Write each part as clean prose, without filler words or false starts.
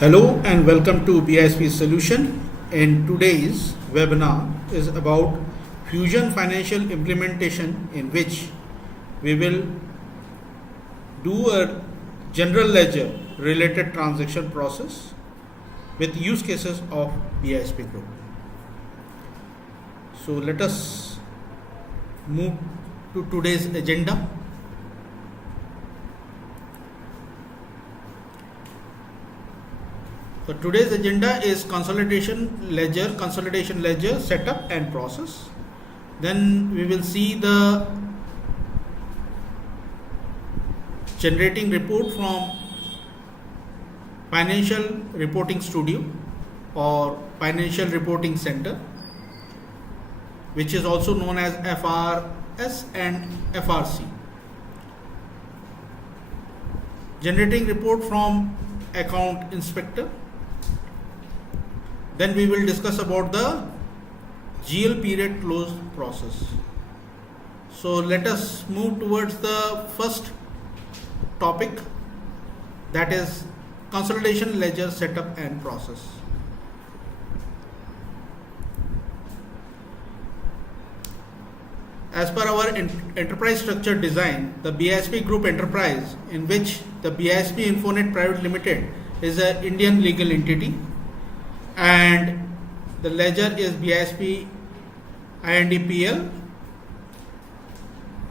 Hello and welcome to BISP Solution. In today's webinar is about Fusion Financial Implementation, in which we will do a general ledger related transaction process with use cases of BISP Group. So let us move to today's agenda. So today's agenda is consolidation ledger setup and process. Then we will see the generating report from Financial Reporting Studio or Financial Reporting Center, which is also known as FRS and FRC. Generating report from Account Inspector. Then we will discuss about the GL period close process. So let us move towards the first topic, that is consolidation ledger setup and process. As per our enterprise structure design, the BISP Group Enterprise, in which the BISP Infonet Private Limited is an Indian legal entity, and the ledger is BISP INDPL,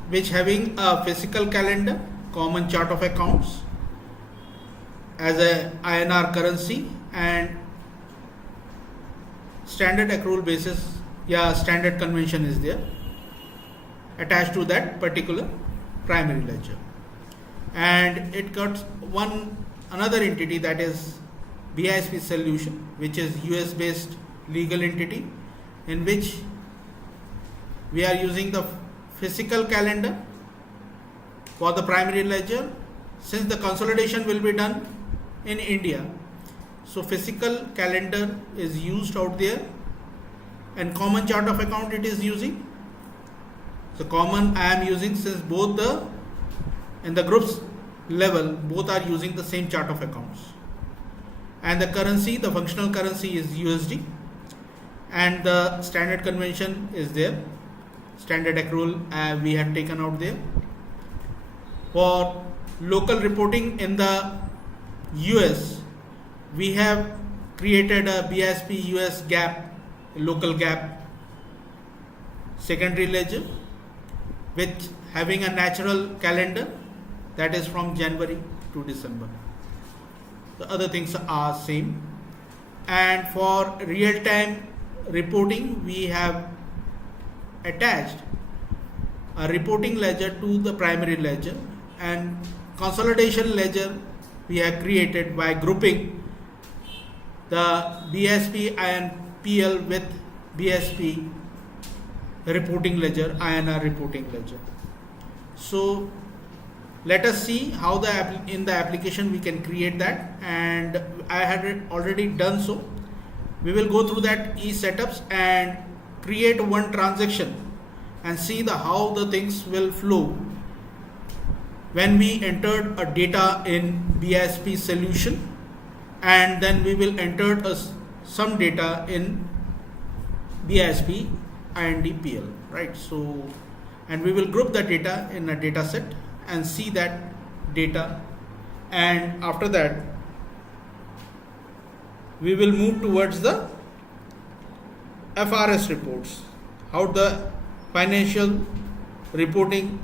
which having a physical calendar, common chart of accounts as a INR currency, and standard accrual basis, standard convention is there attached to that particular primary ledger. And it got another entity, that is BISP Solution, which is US based legal entity, in which we are using the physical calendar for the primary ledger. Since the consolidation will be done in India, so physical calendar is used out there, and common chart of account it is using. So common I am using, since both in the groups level both are using the same chart of accounts. And the currency, the functional currency is USD, and the standard convention is there. Standard accrual we have taken out there. For local reporting in the US, we have created a BISP US GAAP, local GAAP secondary ledger, with having a natural calendar, that is from January to December. The other things are same. And for real-time reporting, we have attached a reporting ledger to the primary ledger, and consolidation ledger we have created by grouping the BISP INPL with BISP reporting ledger, INR reporting ledger. So let us see how in the application we can create that, and I had already done so. We will go through that setups and create one transaction and see how the things will flow when we entered a data in BISP solution, and then we will enter some data in BISP INDPL, right? So, and we will group the data in a data set and see that data, and after that we will move towards the FRS reports, how the financial reporting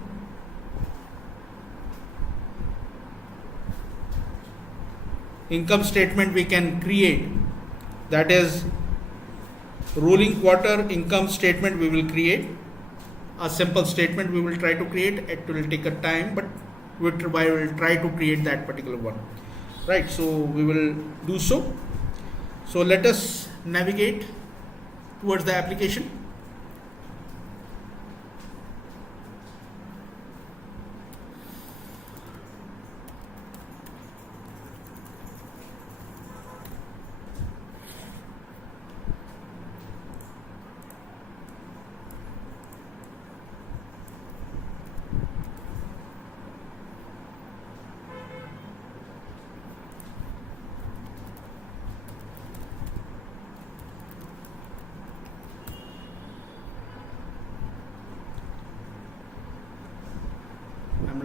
income statement we can create, that is rolling quarter income statement. We will create a simple statement, we will try to create. It will take a time, but we will try to create that particular one, right? So we will do so. So let us navigate towards the application.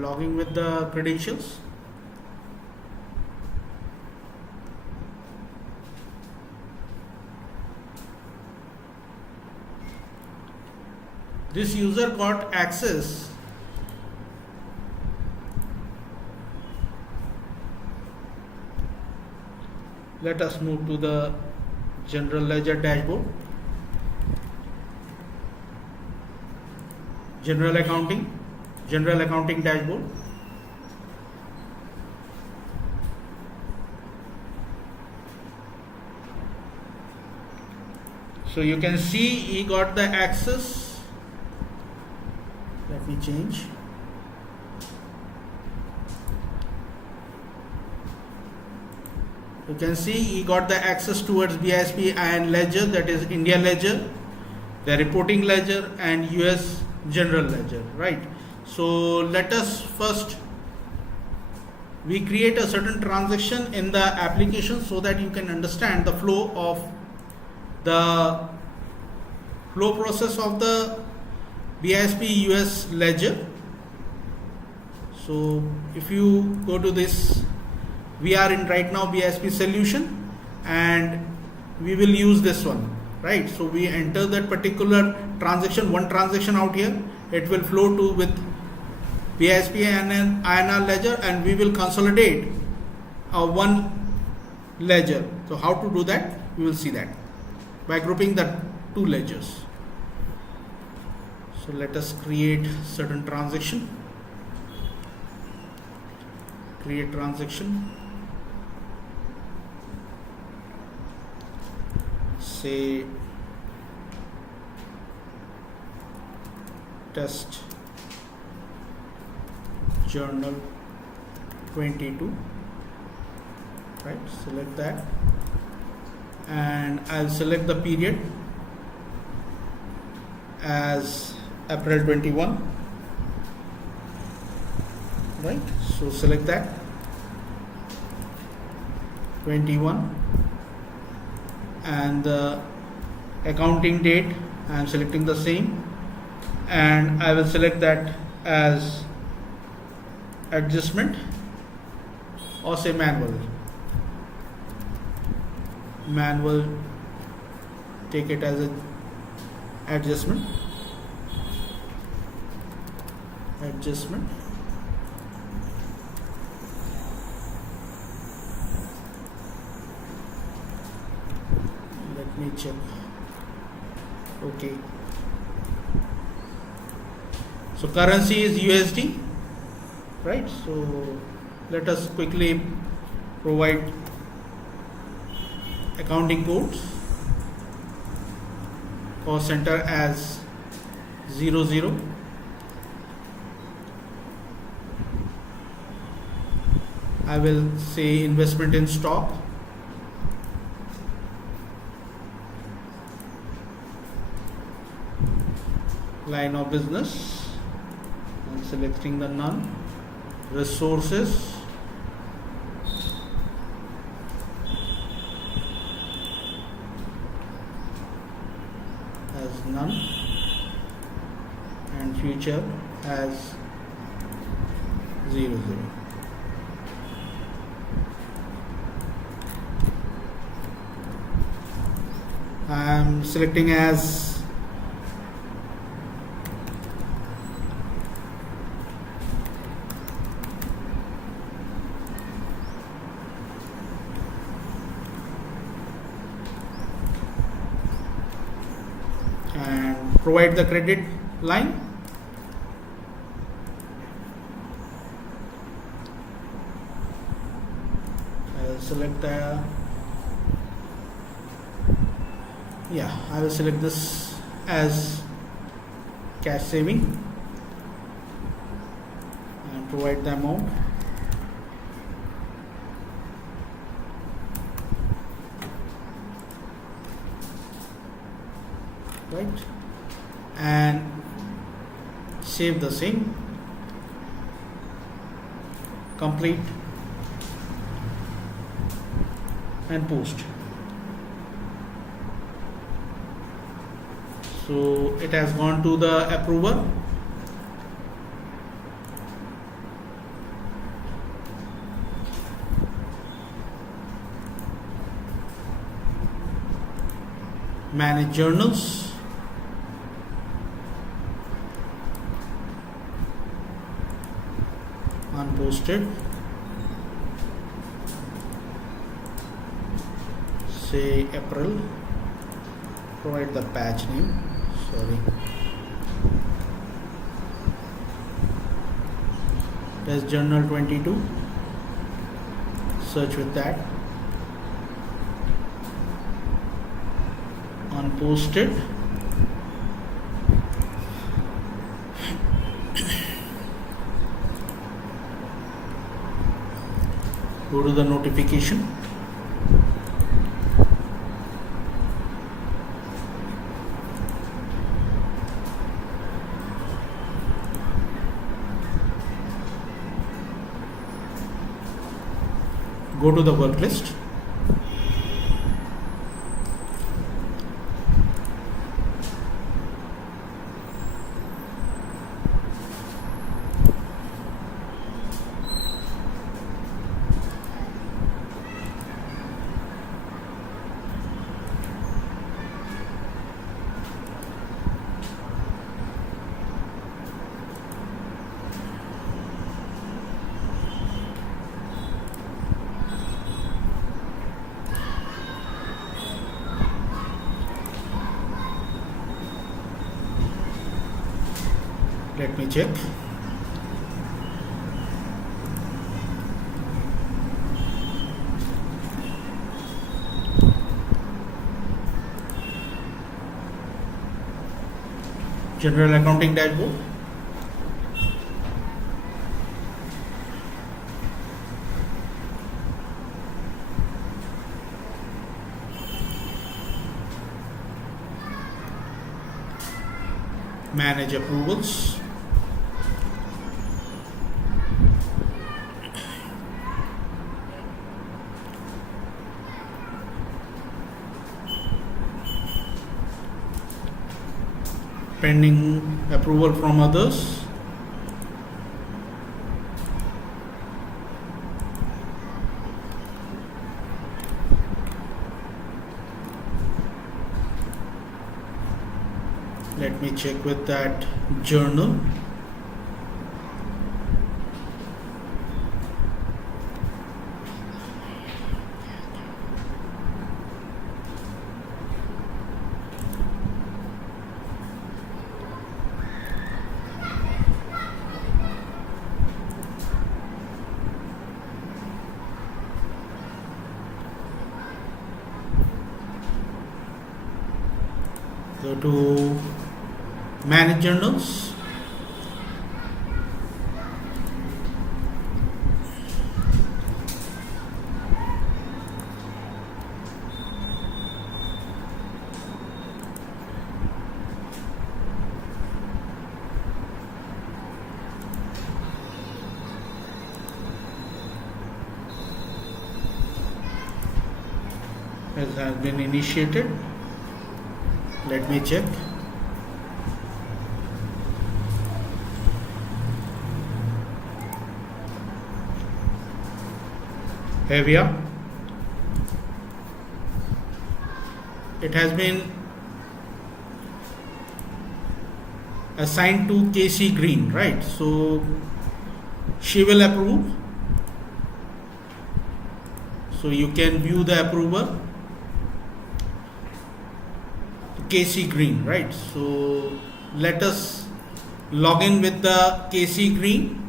logging with the credentials. This user got access let us move to the GeneralLedger dashboard. General accounting dashboard. So you can see he got the access. Let me change. You can see he got the access towards BISP and ledger, that is India ledger, the reporting ledger and US general ledger, right? So let us first we create a certain transaction in the application so that you can understand the flow process of the BISP US ledger. So if you go to this, we are in right now BISP solution and we will use this one, right? So we enter that particular transaction, one transaction out here, it will flow to with BISP and INR ledger and we will consolidate one ledger. So how to do that? We will see that by grouping the two ledgers. So let us create certain transaction. Create transaction. Say test journal 22, right? Select that and I'll select the period as April 21, right? So select that 21 and the accounting date I am selecting the same and I will select that as adjustment or say manual, take it as an adjustment. Let me check. Okay, so currency is USD, right? So let us quickly provide accounting codes. Cost center as 00. I will say investment in stock. Line of business. I'm selecting the none. Resources. As none. And future as 00. I am selecting as and provide the credit line. I will select the I will select this as cash saving and provide the amount. Right, and save the same. Complete and post. So it has gone to the approver. manage journals, unposted, say April, provide the patch name, sorry, test journal 22, search with that, unposted, go to the notification, go to the work list, let me check. General accounting dashboard, manage approvals, pending approval from others, let me check with that journal, go to manage journals, has been initiated. Let me check. Here we are. It has been assigned to KC Green, right? So she will approve. So you can view the approval. KC Green, right? So let us log in with the KC Green.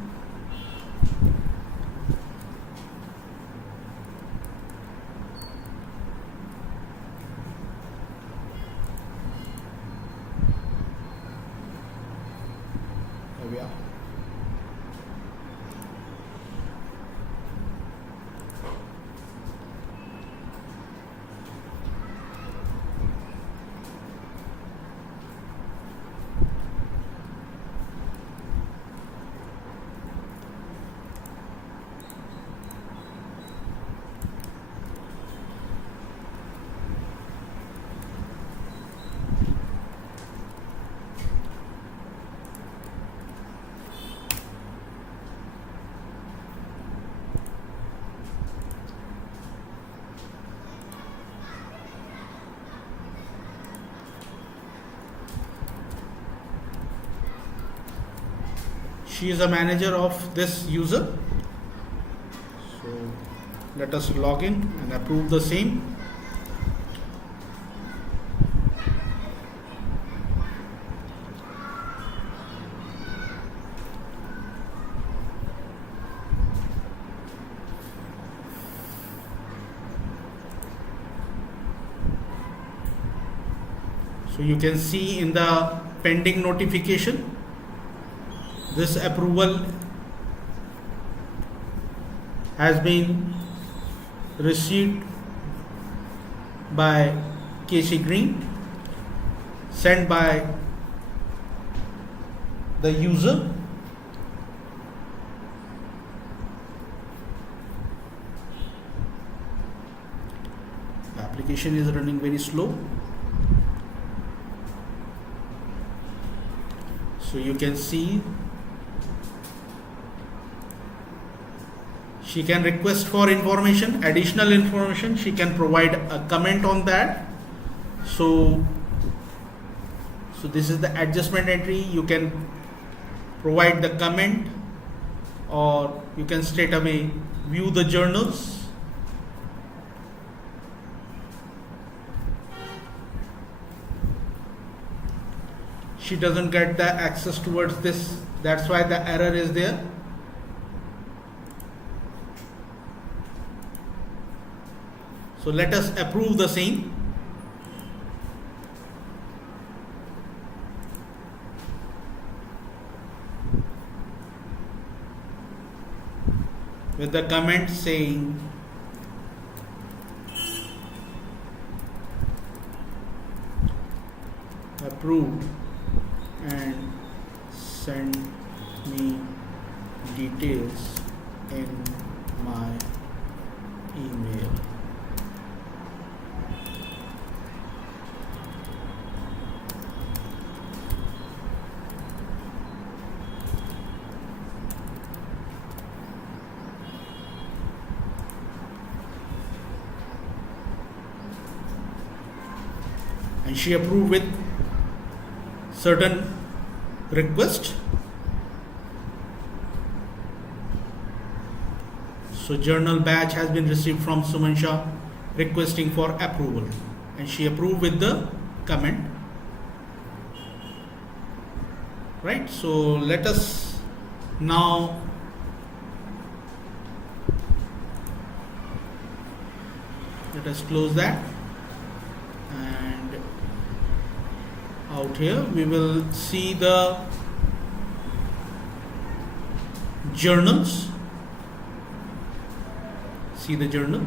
Here we are. she is a manager of this user. So let us log in and approve the same. So you can see in the pending notification, this approval has been received by Casey Green, sent by the user. The application is running very slow. So you can see she can request for information, additional information. She can provide a comment on that. So this is the adjustment entry. You can provide the comment, or you can straight away view the journals. She doesn't get the access towards this. That's why the error is there. So let us approve the same. With the comment saying approved and send me details in my email. And she approved with certain request. So journal batch has been received from Sumansha requesting for approval, and she approved with the comment. Right, so let us now close that, and out here we will see the journals. See the journal.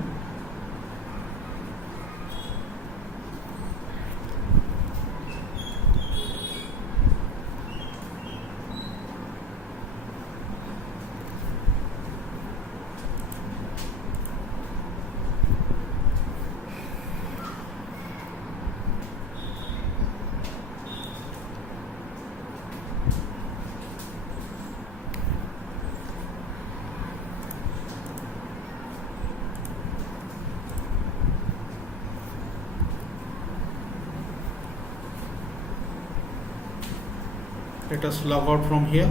Let us log out from here.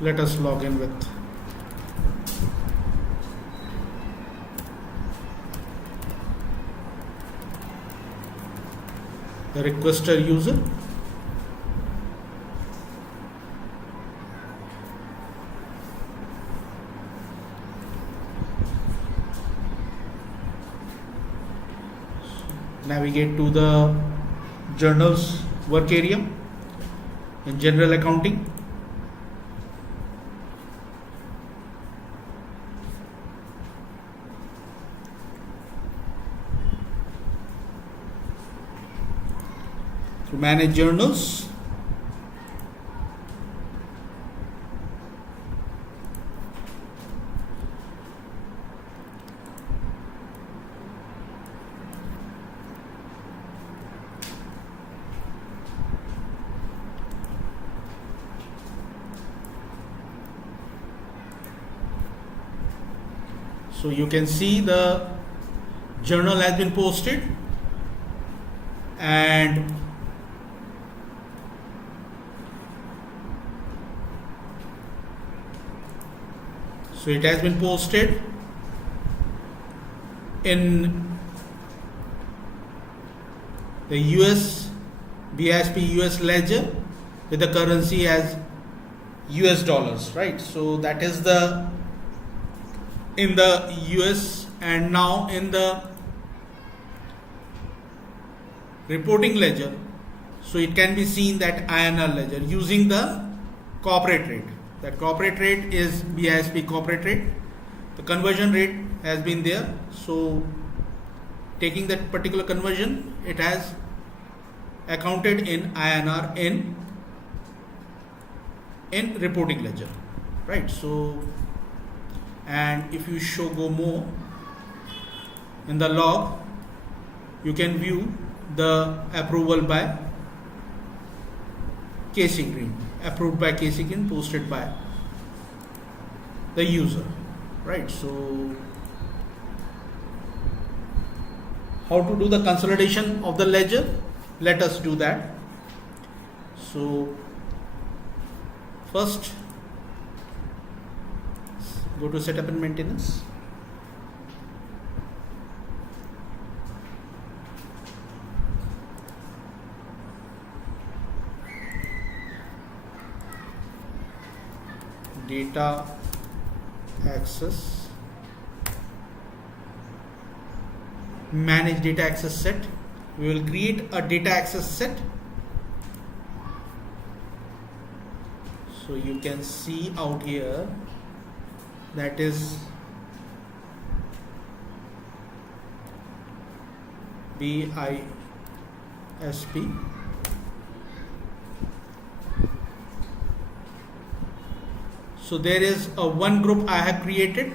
Let us log in with the requester user. Navigate to the journals work area in general accounting. To manage journals, So you can see the journal has been posted, and so it has been posted in the US BISP US ledger with the currency as US dollars, right? So that is the in the US, and now in the reporting ledger, so it can be seen that INR ledger using the corporate rate. That corporate rate is BISP corporate rate. The conversion rate has been there, so taking that particular conversion, it has accounted in INR in reporting ledger, right? So, and if you go more in the log, you can view the approval by Casey Green, approved by Casey Green, posted by the user, right? So how to do the consolidation of the ledger? Let us do that. So first, go to setup and maintenance. Data access, manage data access set. We will create a data access set. So you can see out here, that is BISP. So there is a one group I have created.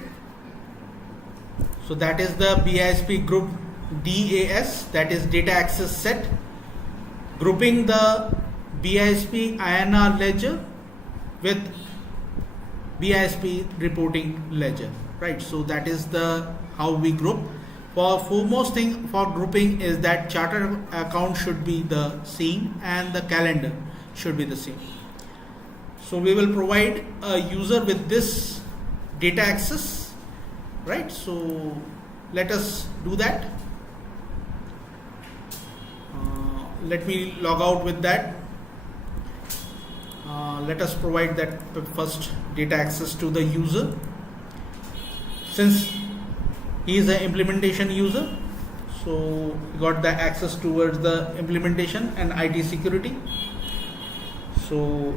So that is the BISP group DAS, that is data access set, grouping the BISP INR ledger with BISP reporting ledger, right? So that is the how we group. For foremost thing for grouping is that charter account should be the same and the calendar should be the same. So we will provide a user with this data access, right? So let us do that. Let me log out with that. Let us provide that first data access to the user. Since he is an implementation user, so he got the access towards the implementation and IT security. So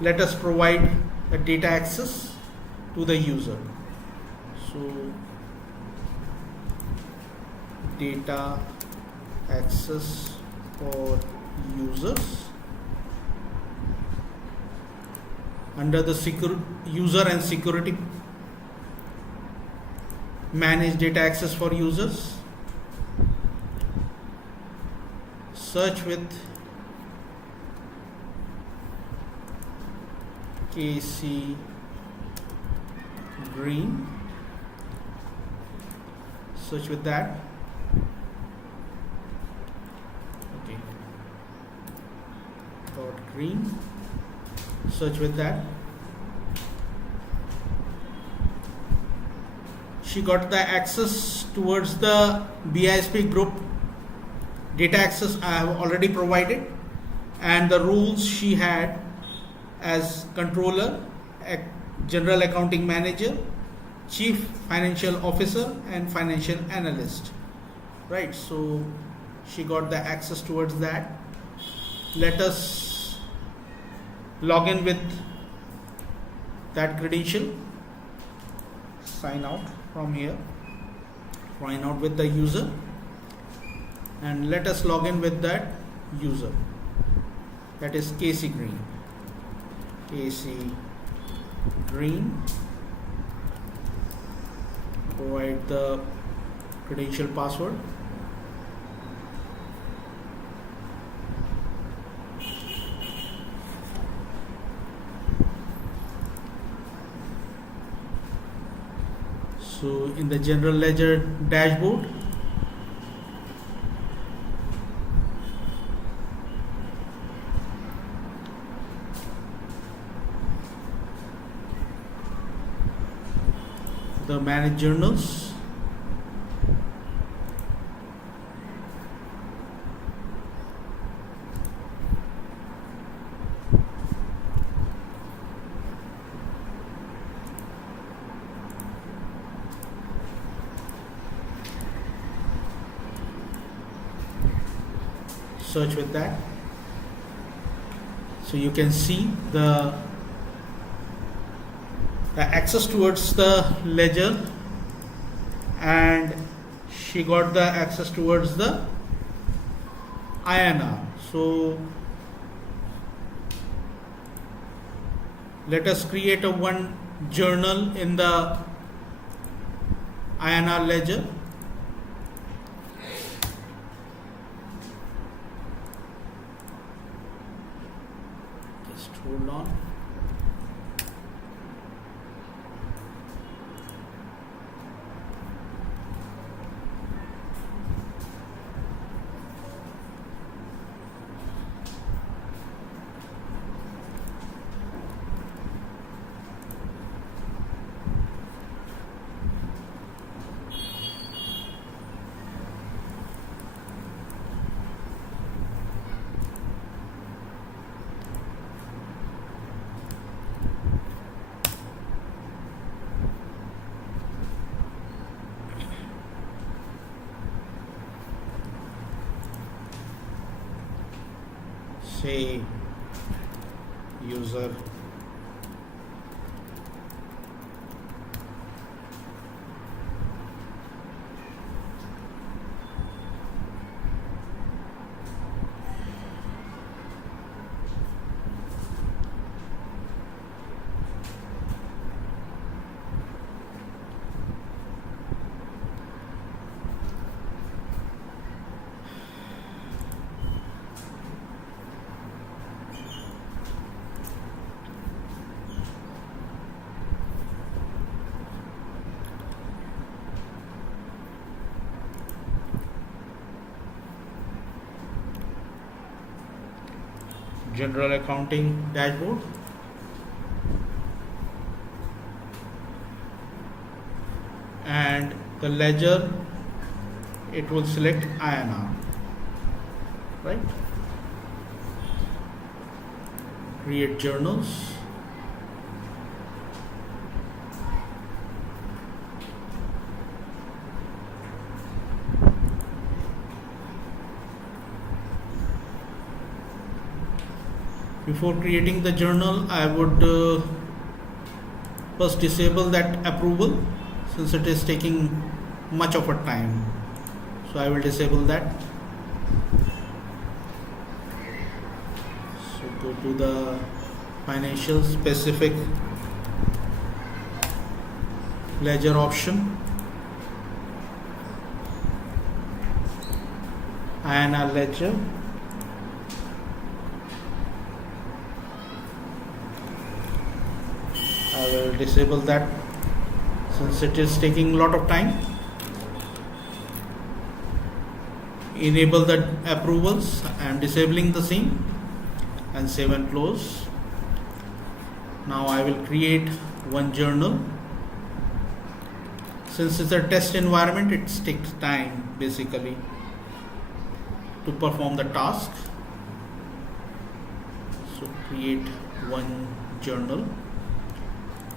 let us provide a data access to the user. So data access for users under the user and security, manage data access for users, search with Casey Green, search with that. Okay, dot green, search with that. She got the access towards the BISP group data access I have already provided, and the rules she had as controller, general accounting manager, chief financial officer, and financial analyst, right? So she got the access towards that. Let us log in with that credential, sign out from here, sign out with the user, and let us log in with that user, that is Casey Green. Casey Green, provide the credential password. So in the General Ledger dashboard, the manage journals, search with that. So you can see the access towards the ledger, and she got the access towards the INR. So let us create a one journal in the INR ledger. Just hold on. Say user general accounting dashboard, and the ledger, it will select INR, right? Create journals. Before creating the journal, I would first disable that approval, since it is taking much of a time. So I will disable that. So go to the financial specific ledger option, INR ledger. I will disable that since it is taking a lot of time. Enable the approvals. I am disabling the same, and save and close. Now I will create one journal. Since it's a test environment, it takes time basically to perform the task. So create one journal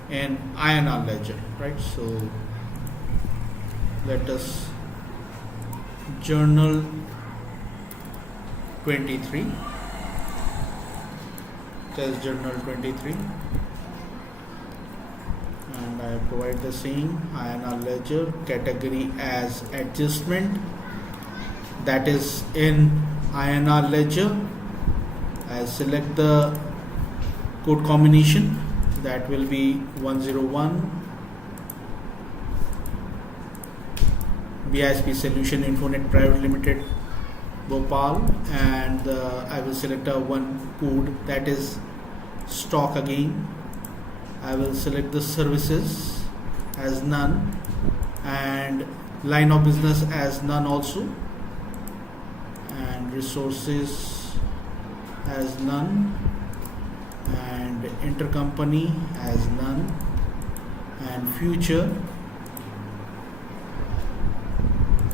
in INR ledger, right? So let us journal 23, test journal 23, and I provide the same INR ledger, category as adjustment, that is in INR ledger. I select the code combination, that will be 101 BISP Solutions Inc Private Limited Bhopal, and I will select a one code, that is stock again. I will select the services as none, and line of business as none also, and resources as none, and intercompany as none, and future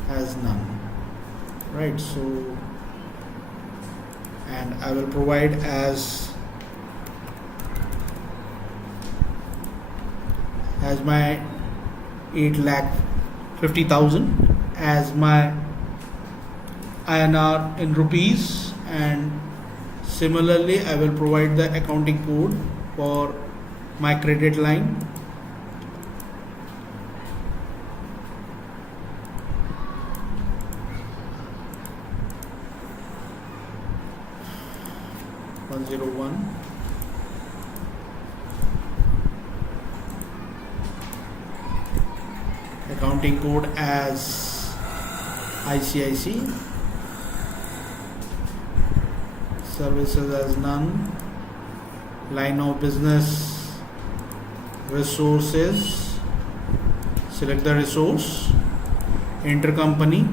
as none, right? So, and I will provide as my 8,50,000 as my INR in rupees, and similarly I will provide the accounting code for my credit line. $101 accounting code as ICIC, services as none, line of business, resources, select the resource, intercompany,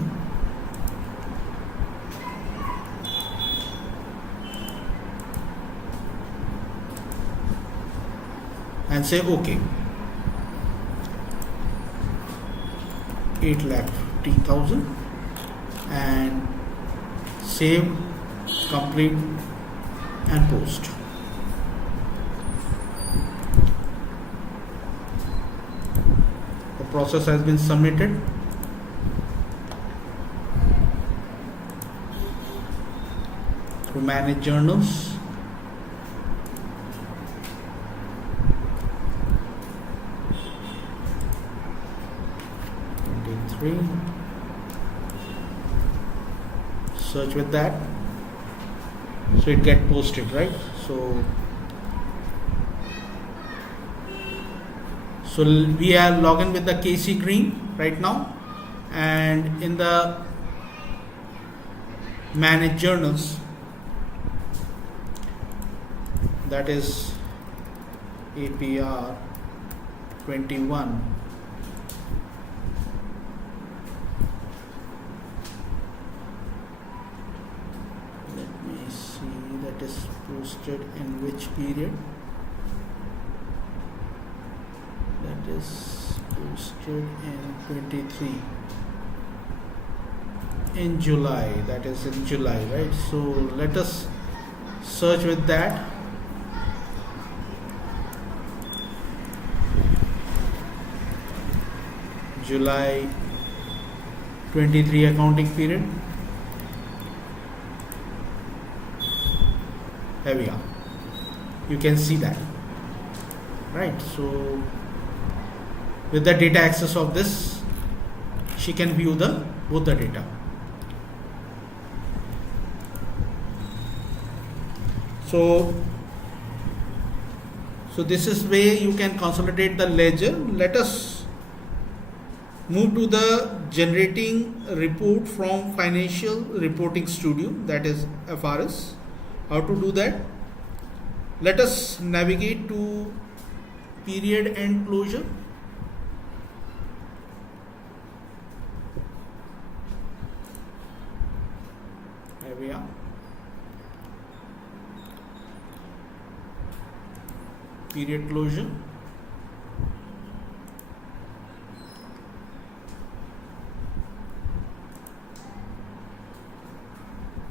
and say OK. 8,50,000 and save, complete and post. The process has been submitted. Through manage journals. Search with that, so it get posted, right? So we are logging with the KC Green right now, and in the manage journals, that is APR 21. That is posted in which period? That is posted in 23 in July. That is in July, right? So let us search with that. July 23 accounting period. There we are. You can see that, right? So with the data access of this, she can view both the data. So this is way you can consolidate the ledger. Let us move to the generating report from Financial Reporting Studio, that is FRS. How to do that? Let us navigate to period end closure. There we are. Period closure.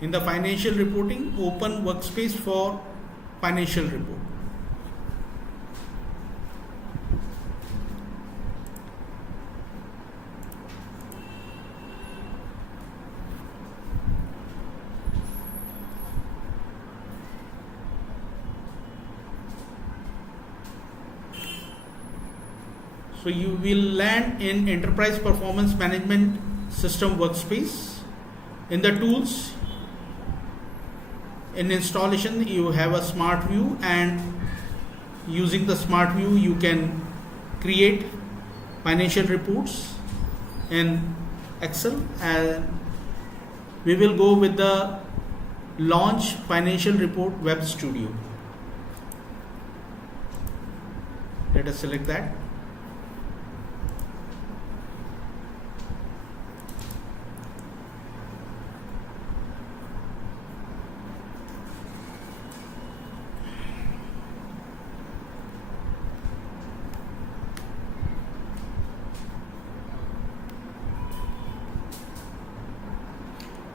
In the financial reporting, open workspace for financial report. So you will land in Enterprise Performance Management System workspace. In the tools, in installation, you have a smart view, and using the smart view you can create financial reports in Excel, and we will go with the launch financial report web studio. Let us select that.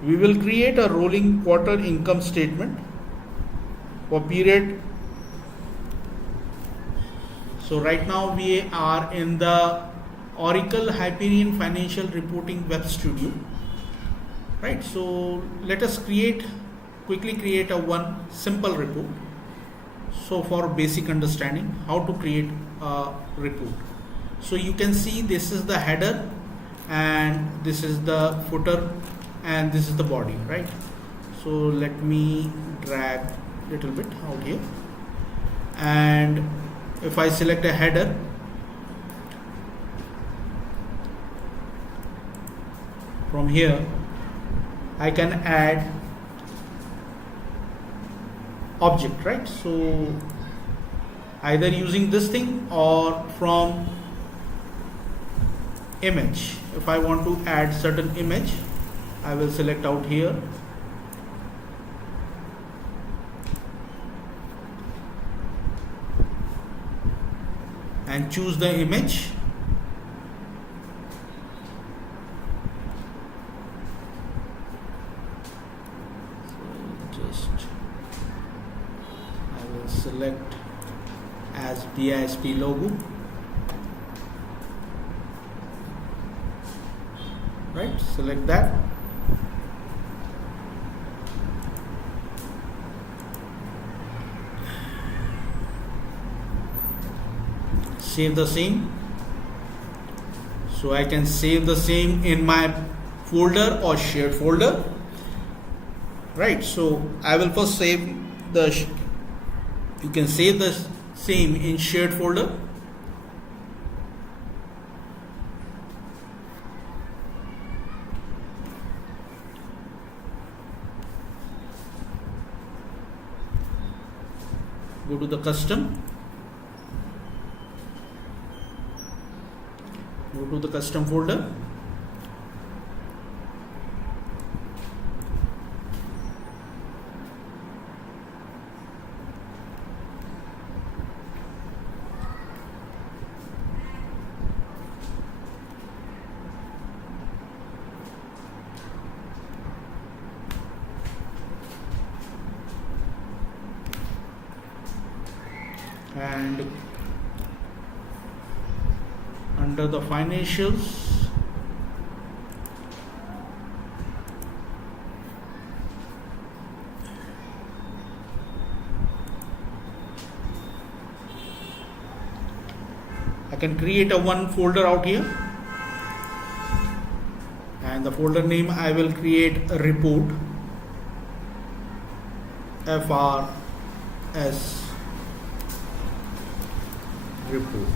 We will create a rolling quarter income statement for period. So right now we are in the Oracle Hyperion Financial Reporting Web Studio. Right, so let us quickly create a one simple report. So for basic understanding how to create a report. So you can see this is the header and this is the footer and this is the body, right? So let me drag a little bit out here, and if I select a header, from here I can add object, right? So either using this thing or from image. If I want to add certain image, I will select out here and choose the image. Select as BISP logo, right? Select that. Save the same. So I can save the same in my folder or shared folder, right? So I will first save you can save the same in shared folder. Go to the custom. Go to the custom folder. And under the financials, I can create a one folder out here, and the folder name I will create a report, FRS report,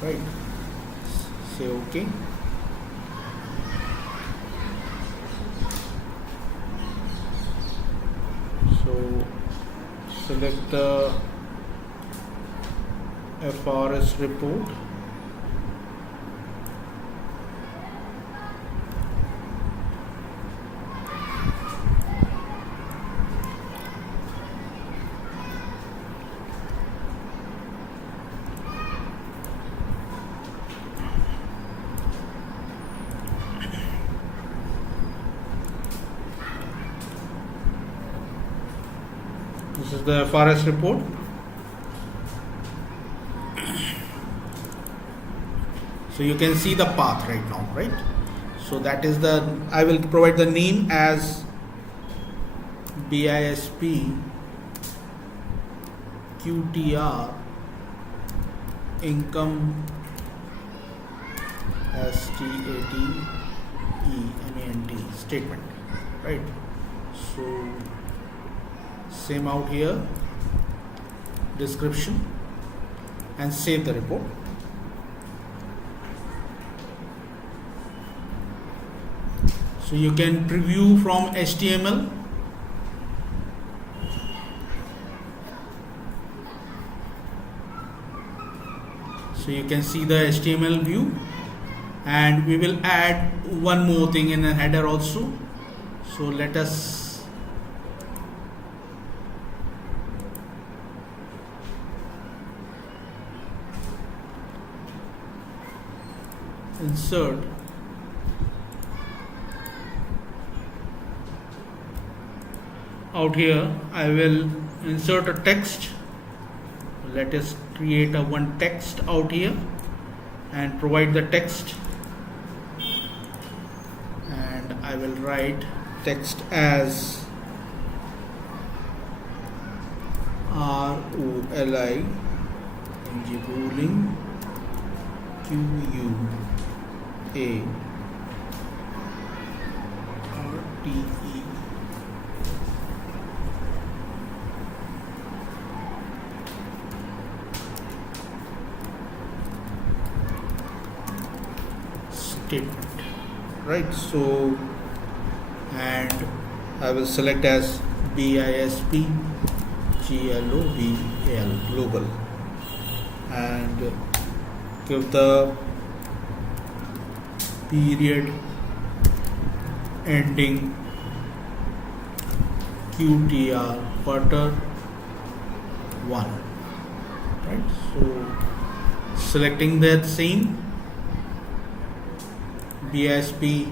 right? Say OK. So select the FRS report. This is the FRS report. So you can see the path right now, right? So that is I will provide the name as BISP QTR income STATEMENT statement, right? So same out here, description, and save the report. So you can preview from HTML. So you can see the HTML view, and we will add one more thing in a header also. So let us insert out here I will insert a text. Let us create a one text out here and provide the text, and I will write text as ROLI ruling QUA RTE statement, right? So, and I will select as BISP global and give the period ending QTR quarter 1, right? So selecting that same BISP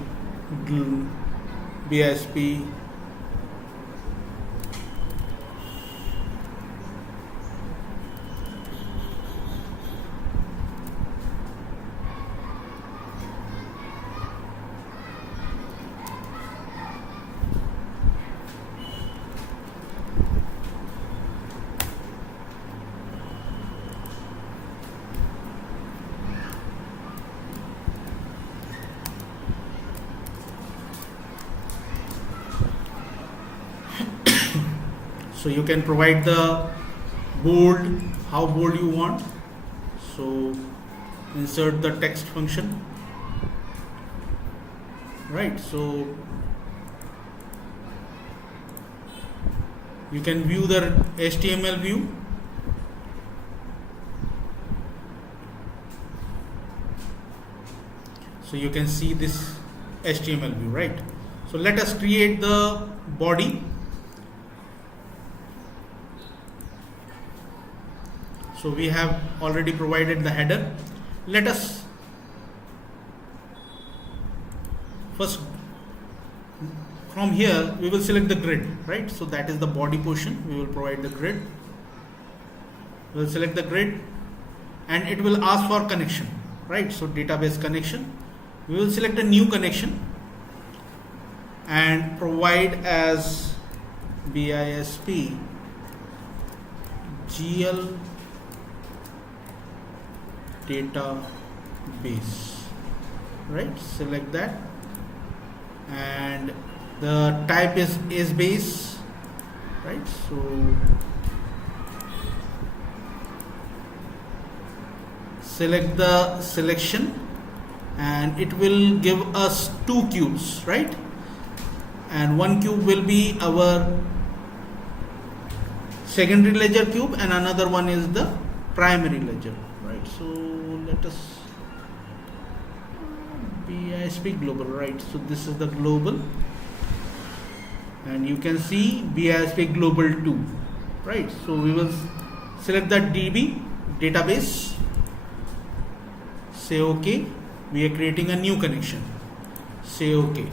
so you can provide the bold, how bold you want. So insert the text function, right? So you can view the HTML view. So you can see this HTML view, right? So let us create the body. So we have already provided the header. Let us first, from here we will select the grid, right? So that is the body portion. We will provide the grid. We will select the grid and it will ask for connection, right? So database connection. We will select a new connection and provide as BISP GL database, right? Select that, and the type is base, right? So select the selection and it will give us 2 cubes, right? And 1 cube will be our secondary ledger cube and another one is the primary ledger, right? So let us BISP global, right? So this is the global and you can see BISP global 2, right? So we will select that DB database, say OK. We are creating a new connection, say OK.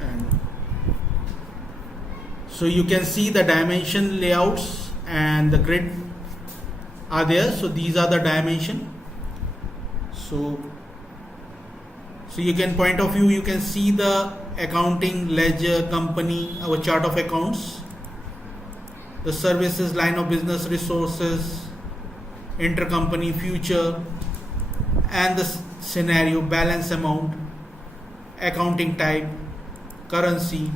And so you can see the dimension layouts and the grid are there. So these are the dimension. So you can point of view, you can see the accounting, ledger, company, our chart of accounts, the services, line of business, resources, intercompany, future, and the scenario, balance amount, accounting type, currency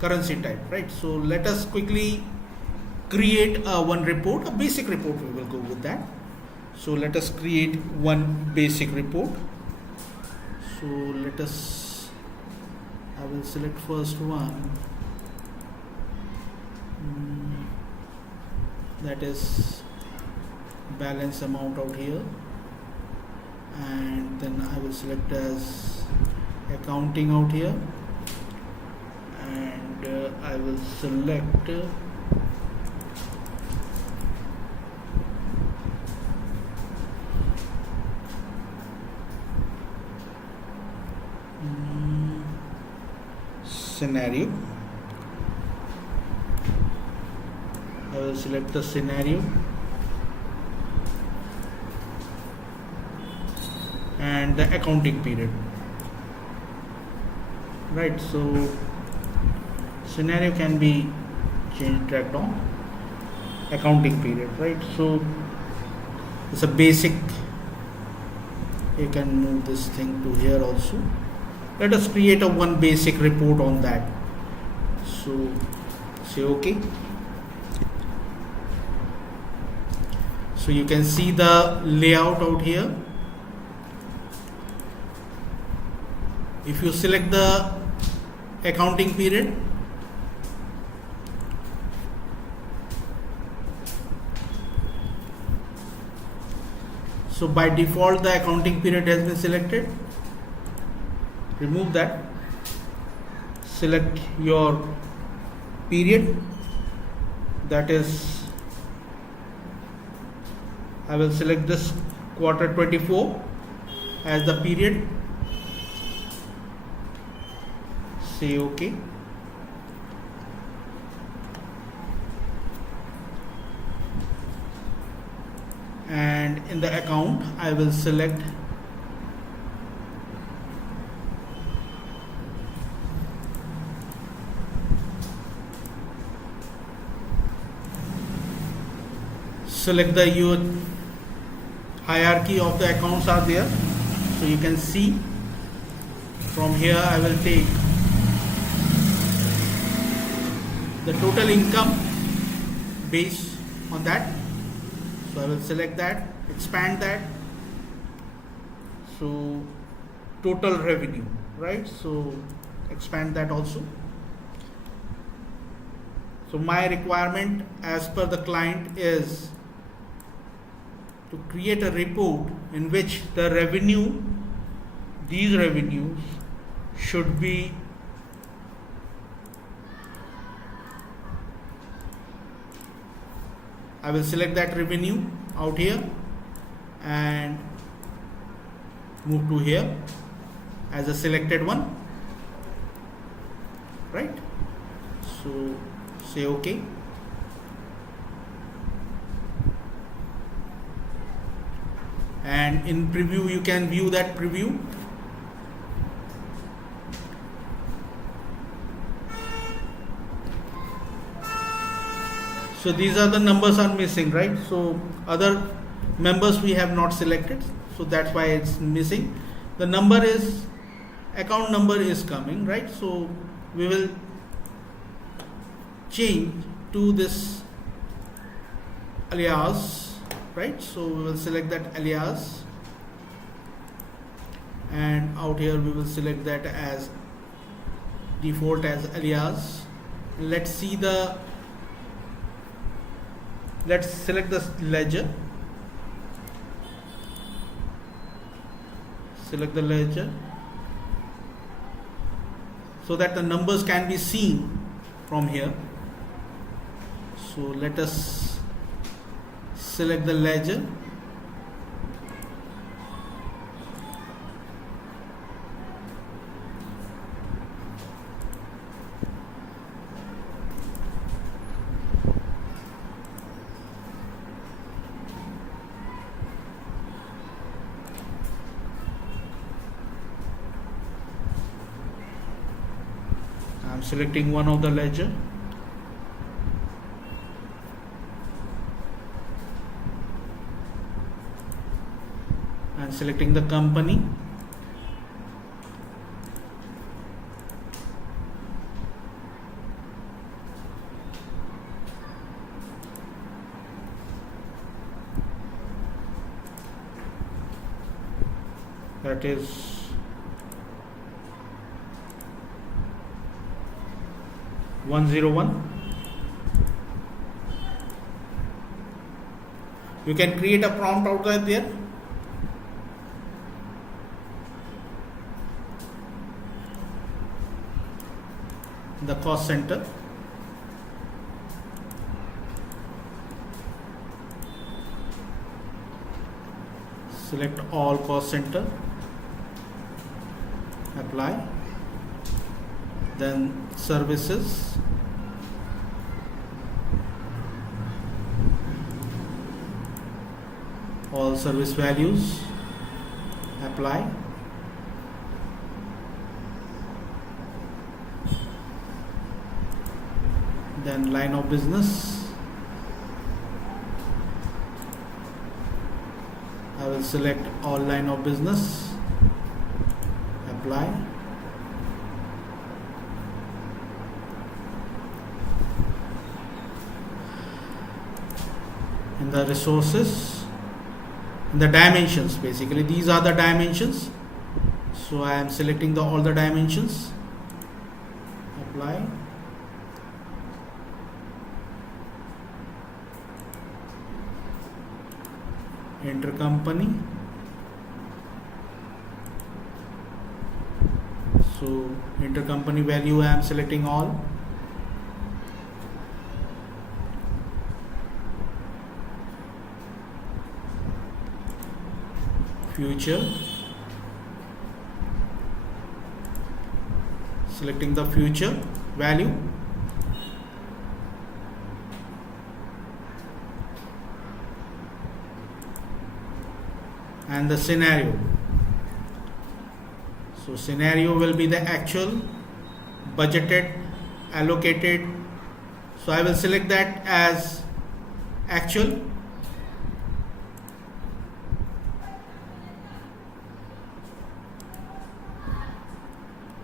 type, right? So let us quickly create one report, a basic report. We will go with that. So let us create one basic report. So let us, I will select first one, that is balance amount out here, and then I will select as accounting out here, and I will select scenario. I will select the scenario and the accounting period. Right, so scenario can be changed, dragged on. Accounting period, right? So it's a basic. You can move this thing to here also. Let us create a one basic report on that. So say OK. So you can see the layout out here. If you select the accounting period, so by default the accounting period has been selected. Remove that, select your period, that is, I will select this quarter 24 as the period. Say OK. And in the account I will select the your hierarchy of the accounts are there. So you can see from here I will take the total income based on that. So I will select that, expand that. So total revenue, right? So expand that also. So my requirement as per the client is to create a report in which the revenue, these revenues should be I will select that revenue out here and move to here as a selected one, right? So say OK. And in preview you can view that preview. So these are the numbers are missing, right? So other members we have not selected, so that's why it's missing. The number is, account number is coming, right? So we will change to this alias, right? So we will select that alias, and out here we will select that as default as alias. Let's see the, let's select the ledger, select the ledger so that the numbers can be seen from here. So let us select the ledger, I'm selecting one of the ledger. And selecting the company. That is $101. You can create a prompt out there. The cost center. Select all cost center. Apply. Then services, all service values, apply. Then line of business, I will select all line of business, apply. In the resources, in the dimensions, basically these are the dimensions, so I am selecting all the dimensions, apply. Intercompany, so intercompany value I am selecting all. Future, selecting the future value. And the scenario, so scenario will be the actual, budgeted, allocated, so I will select that as actual.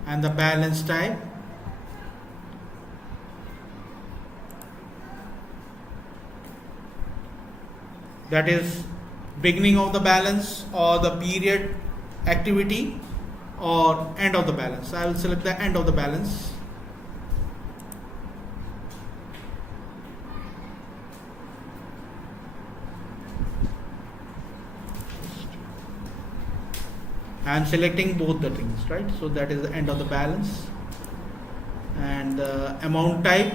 And the balance type, that is beginning of the balance or the period activity or end of the balance. I will select the end of the balance. I am selecting both the things, right? So that is the end of the balance. And the amount type,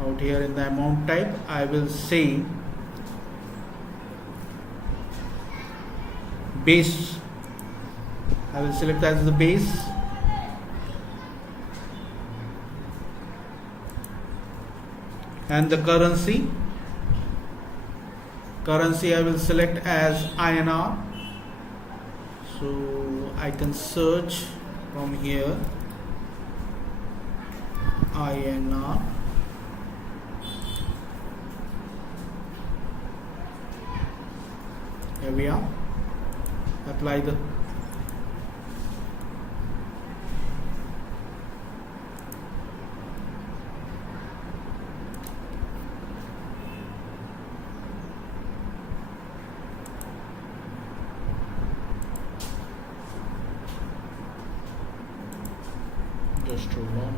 out here in the amount type I will say base, I will select that as the base. And the currency I will select as INR, so I can search from here INR. Here we are. Apply the just hold on.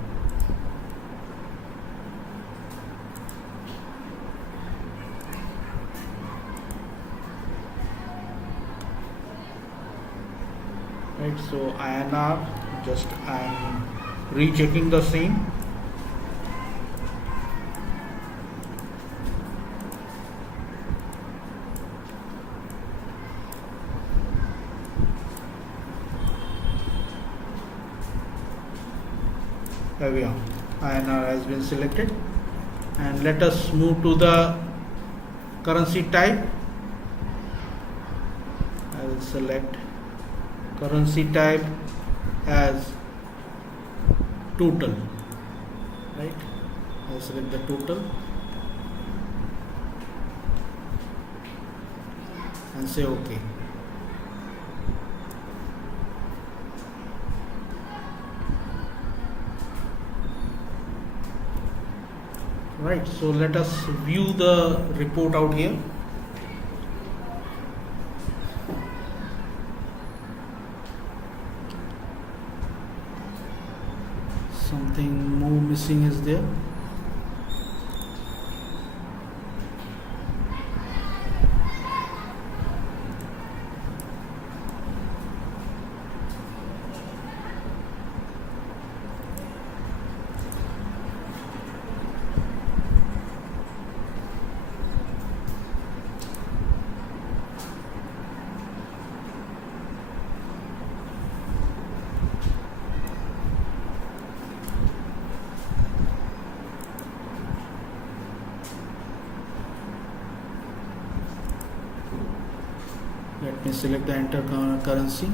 Right, so INR, just I am rechecking the same. There we are, INR has been selected. And let us move to the currency type. I will select currency type as total, right? I'll select the total and say OK. Right, so let us view the report out here. Something more missing is there. select the enter currency.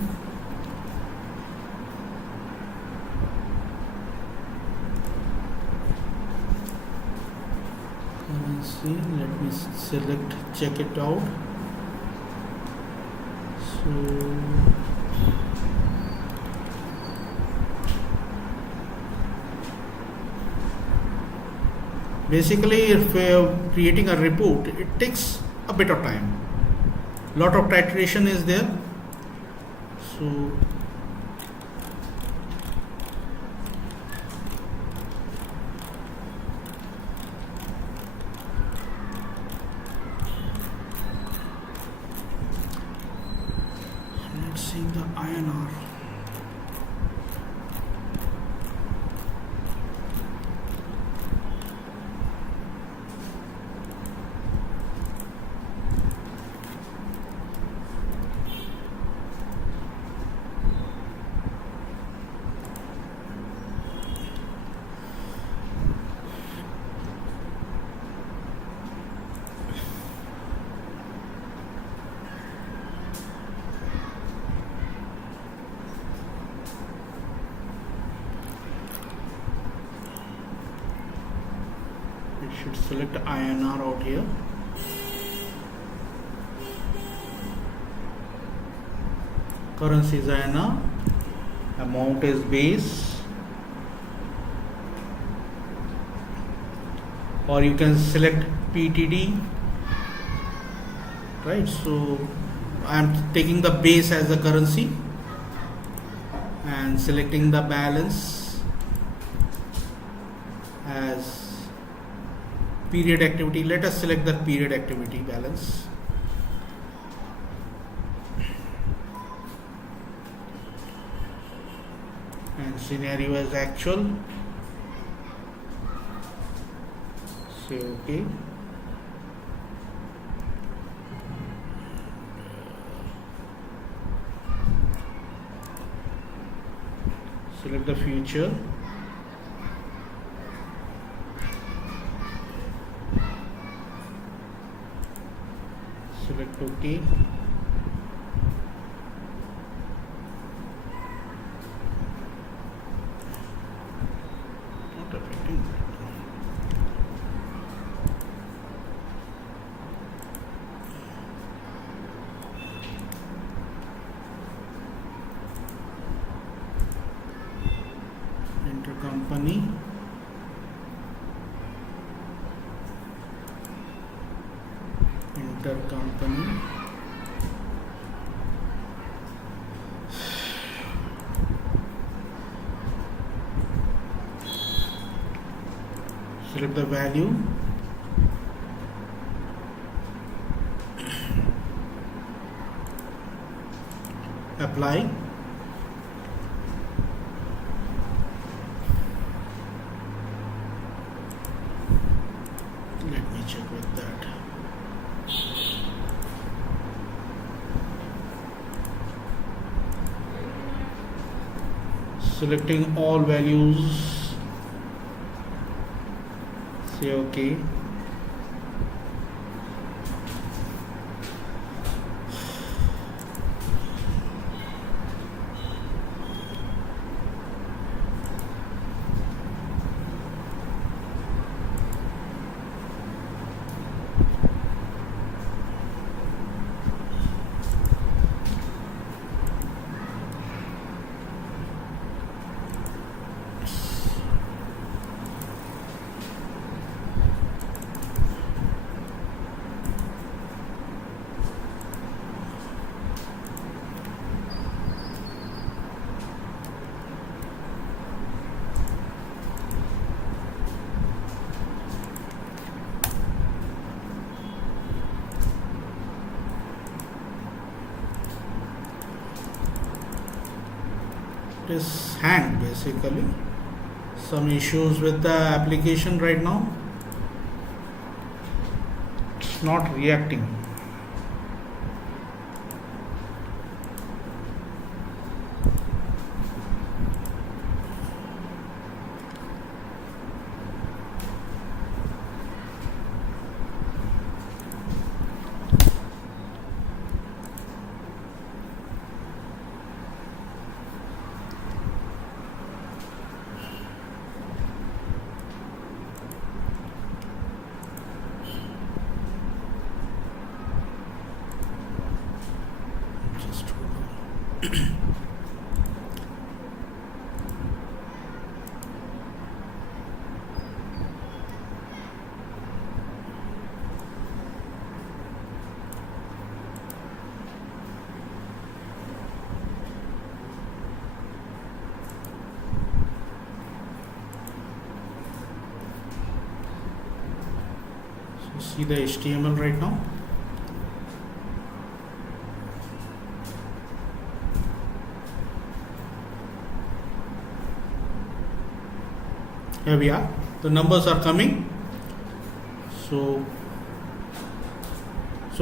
Let me select check it out. So basically, if we are creating a report, it takes a bit of time. Lot of titration is there. So let's see the INR. Should select INR out here. Currency is INR. Amount is base. Or you can select PTD. Right. So I am taking the base as the currency and selecting the balance as period activity. Let us select the period activity balance. And scenario as actual. Say OK. Select the future. Select OK. Not affecting. Enter company. Enter company. Select the value. Apply. Let me check with that. Selecting all values. Say OK. It is hanged basically. Some issues with the application right now. It's not reacting. see the HTML right now. Here we are, the numbers are coming. So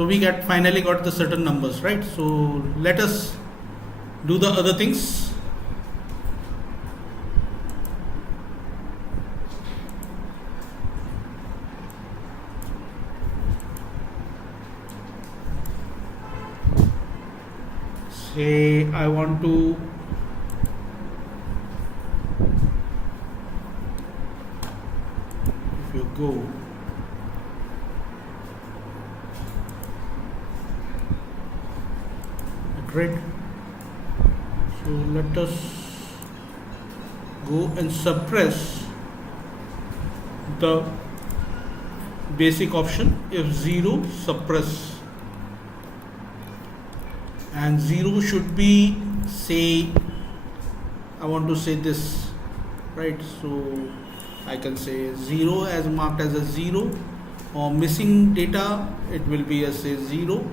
we finally got the certain numbers, right? So let us do the other things. Say I want to go great. So let us go and suppress the basic option. If 0, suppress, and 0 should be, say I want to say this, right? So I can say 0 as marked as a 0, or missing data, it will be a say 0.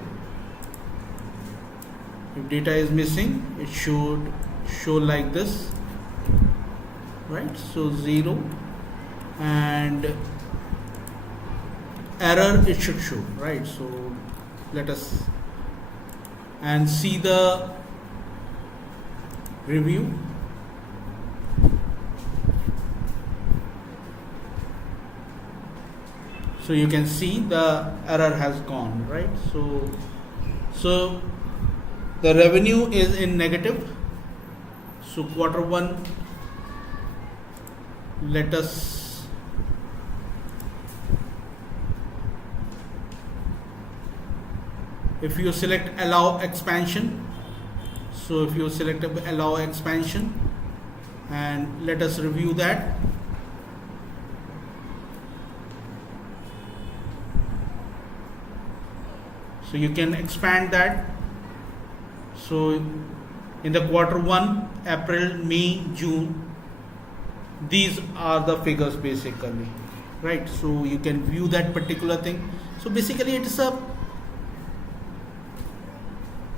If data is missing, it should show like this, right? So 0, and error it should show, right? So let us and see the review. So you can see the error has gone, right? So the revenue is in negative. So quarter 1, let us if you select allow expansion, so if you select allow expansion, and let us review that. So you can expand that. So in the quarter 1, April, May, June, these are the figures basically, right? So you can view that particular thing. So basically it's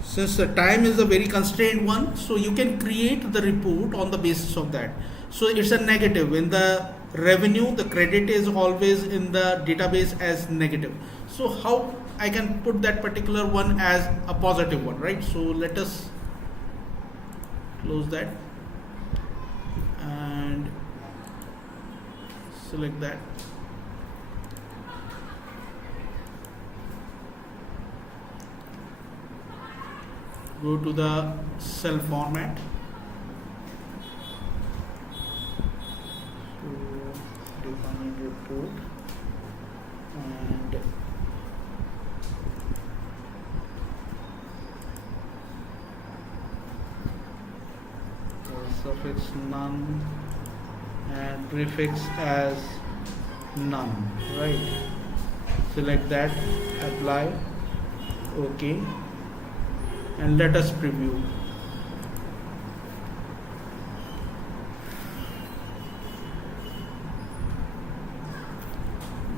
since the time is a very constrained one, so you can create the report on the basis of that. So it's a negative. In the revenue, the credit is always in the database as negative. So how I can put that particular one as a positive one, right? So let us close that and select that. Go to the cell format. So define report and suffix none and prefix as none, right? Select that, apply, OK, and let us preview.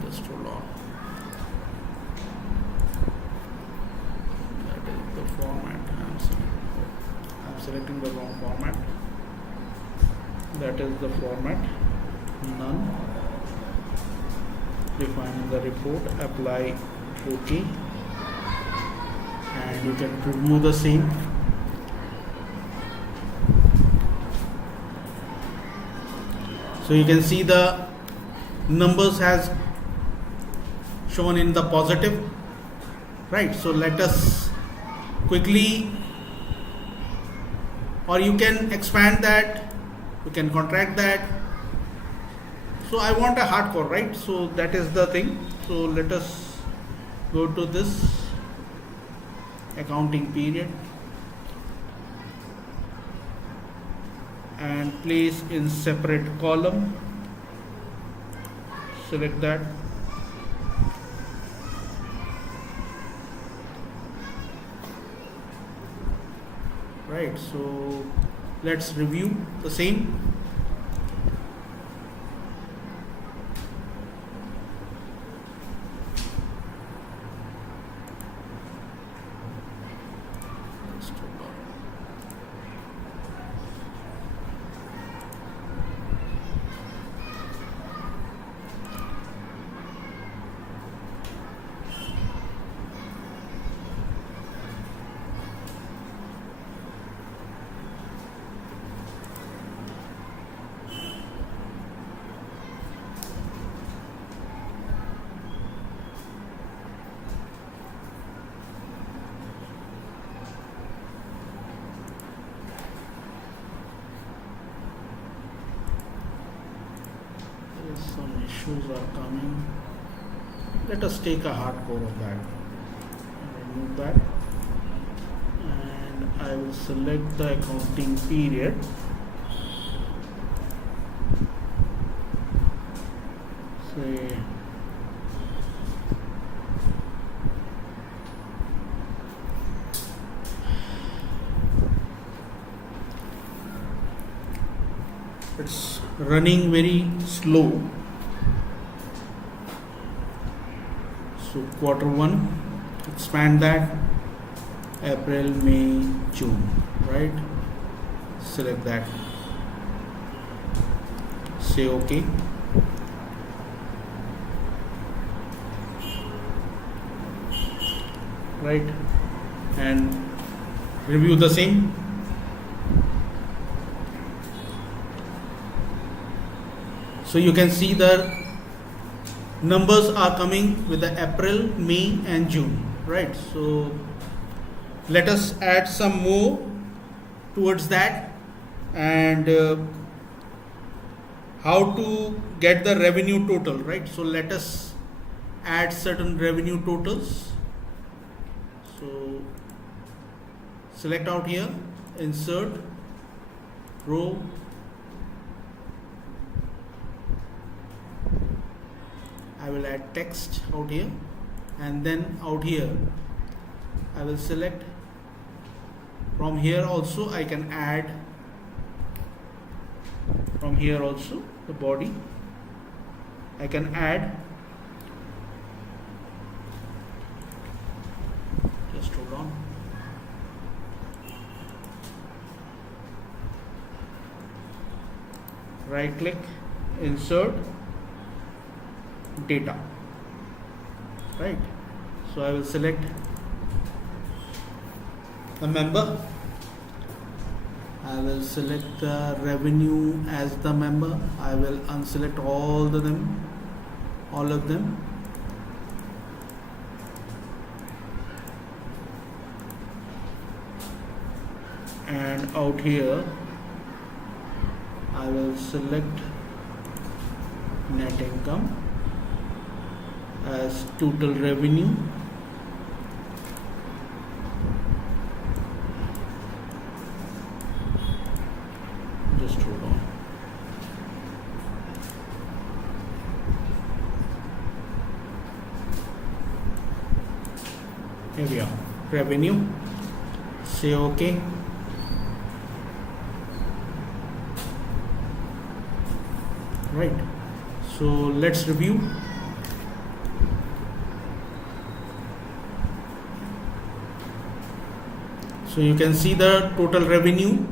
Just hold on. That is the format. I'm selecting the wrong format. That is the format, none. Define the report, apply, OK, and you can preview the same. So you can see the numbers has shown in the positive, right? So let us quickly, or you can expand that, you can contract that. So I want a hardcore, right? So that is the thing. So let us go to this accounting period and place in separate column. Select that. Right, so let's review the same. Yes, some issues are coming. Let us take a hardcore of that. Remove that. And I will select the accounting period. Say it's running very slow. So Q1, expand that, April, May, June, right? Select that. Say OK. Right, and review the same. So you can see the numbers are coming with the April, May and June, right? So let us add some more towards that, and how to get the revenue total, right? So let us add certain revenue totals. So select out here, insert, row, I will add text out here, and then out here I will select. From here also I can add, from here also the body I can add. Just hold on. Right click, insert, data, right? So I will select the member, I will select the revenue as the member, I will unselect all of them, and out here I will select net income as total revenue, just hold on. Here we are, revenue, say OK. Right, so let's review. So you can see the total revenue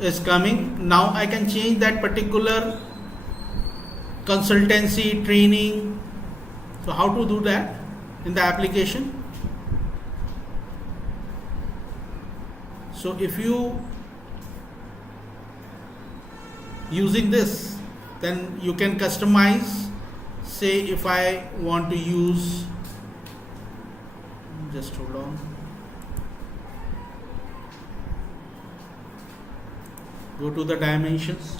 is coming. Now I can change that particular consultancy, training. So how to do that in the application? So if you using this, then you can customize. Say if I want to use, just hold on. Go to the dimensions,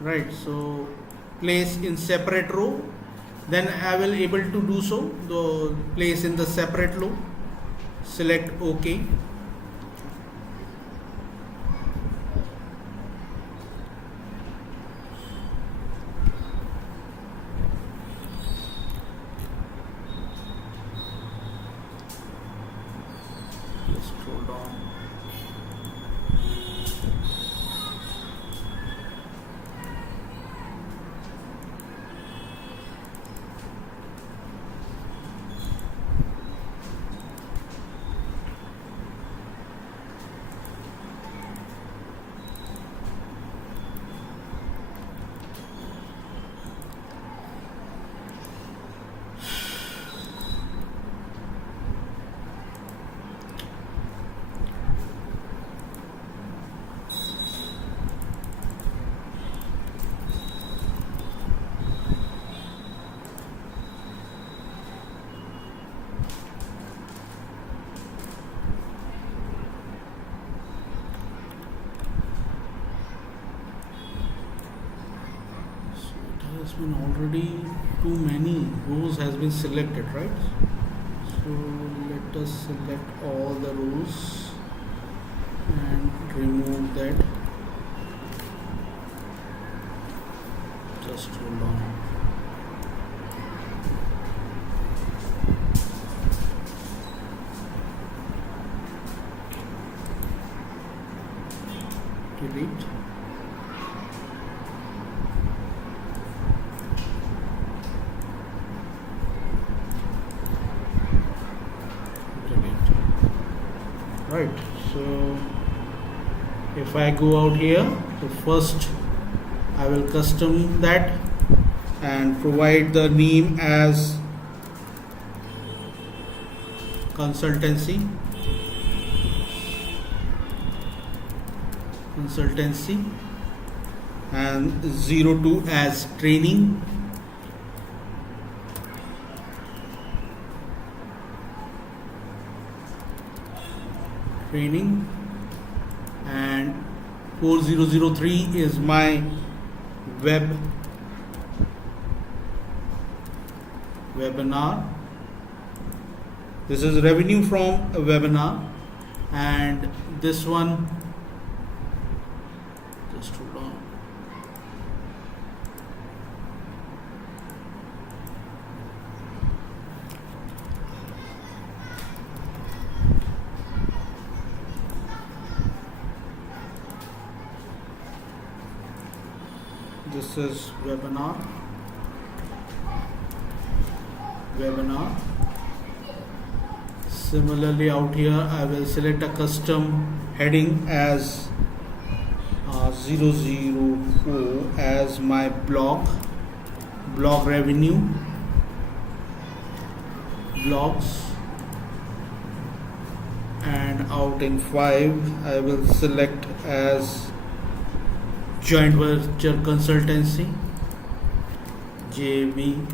right? So place in separate row, then I will able to do so. The place in the separate row, select OK. Just hold on. has been already too many rows has been selected, right? So let us select all the rows and remove that. Just hold on. Delete. Right, so if I go out here, so first I will custom that and provide the name as consultancy and 02 as training, and 4003 is my webinar. This is revenue from a webinar, and this one, just hold on. This is webinar. Similarly, out here I will select a custom heading as 004 as my blog revenue, blogs, and out in 5 I will select as joint venture consultancy, JV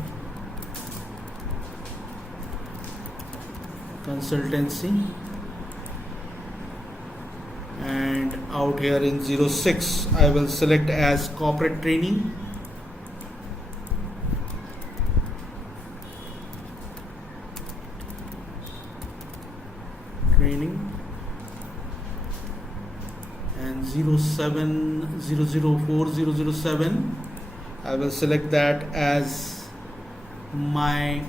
consultancy, and out here in 06 I will select as corporate training, and 007 I will select that as my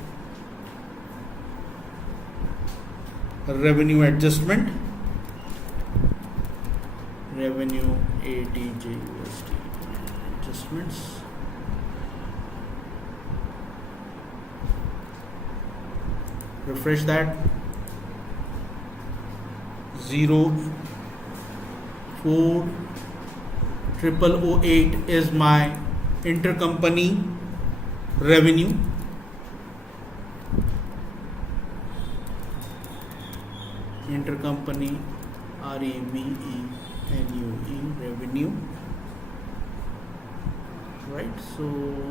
revenue adjustment, revenue ADJ USD adjustments. Refresh that. 04008 is my intercompany revenue. Intercompany REVENUE revenue. Right, so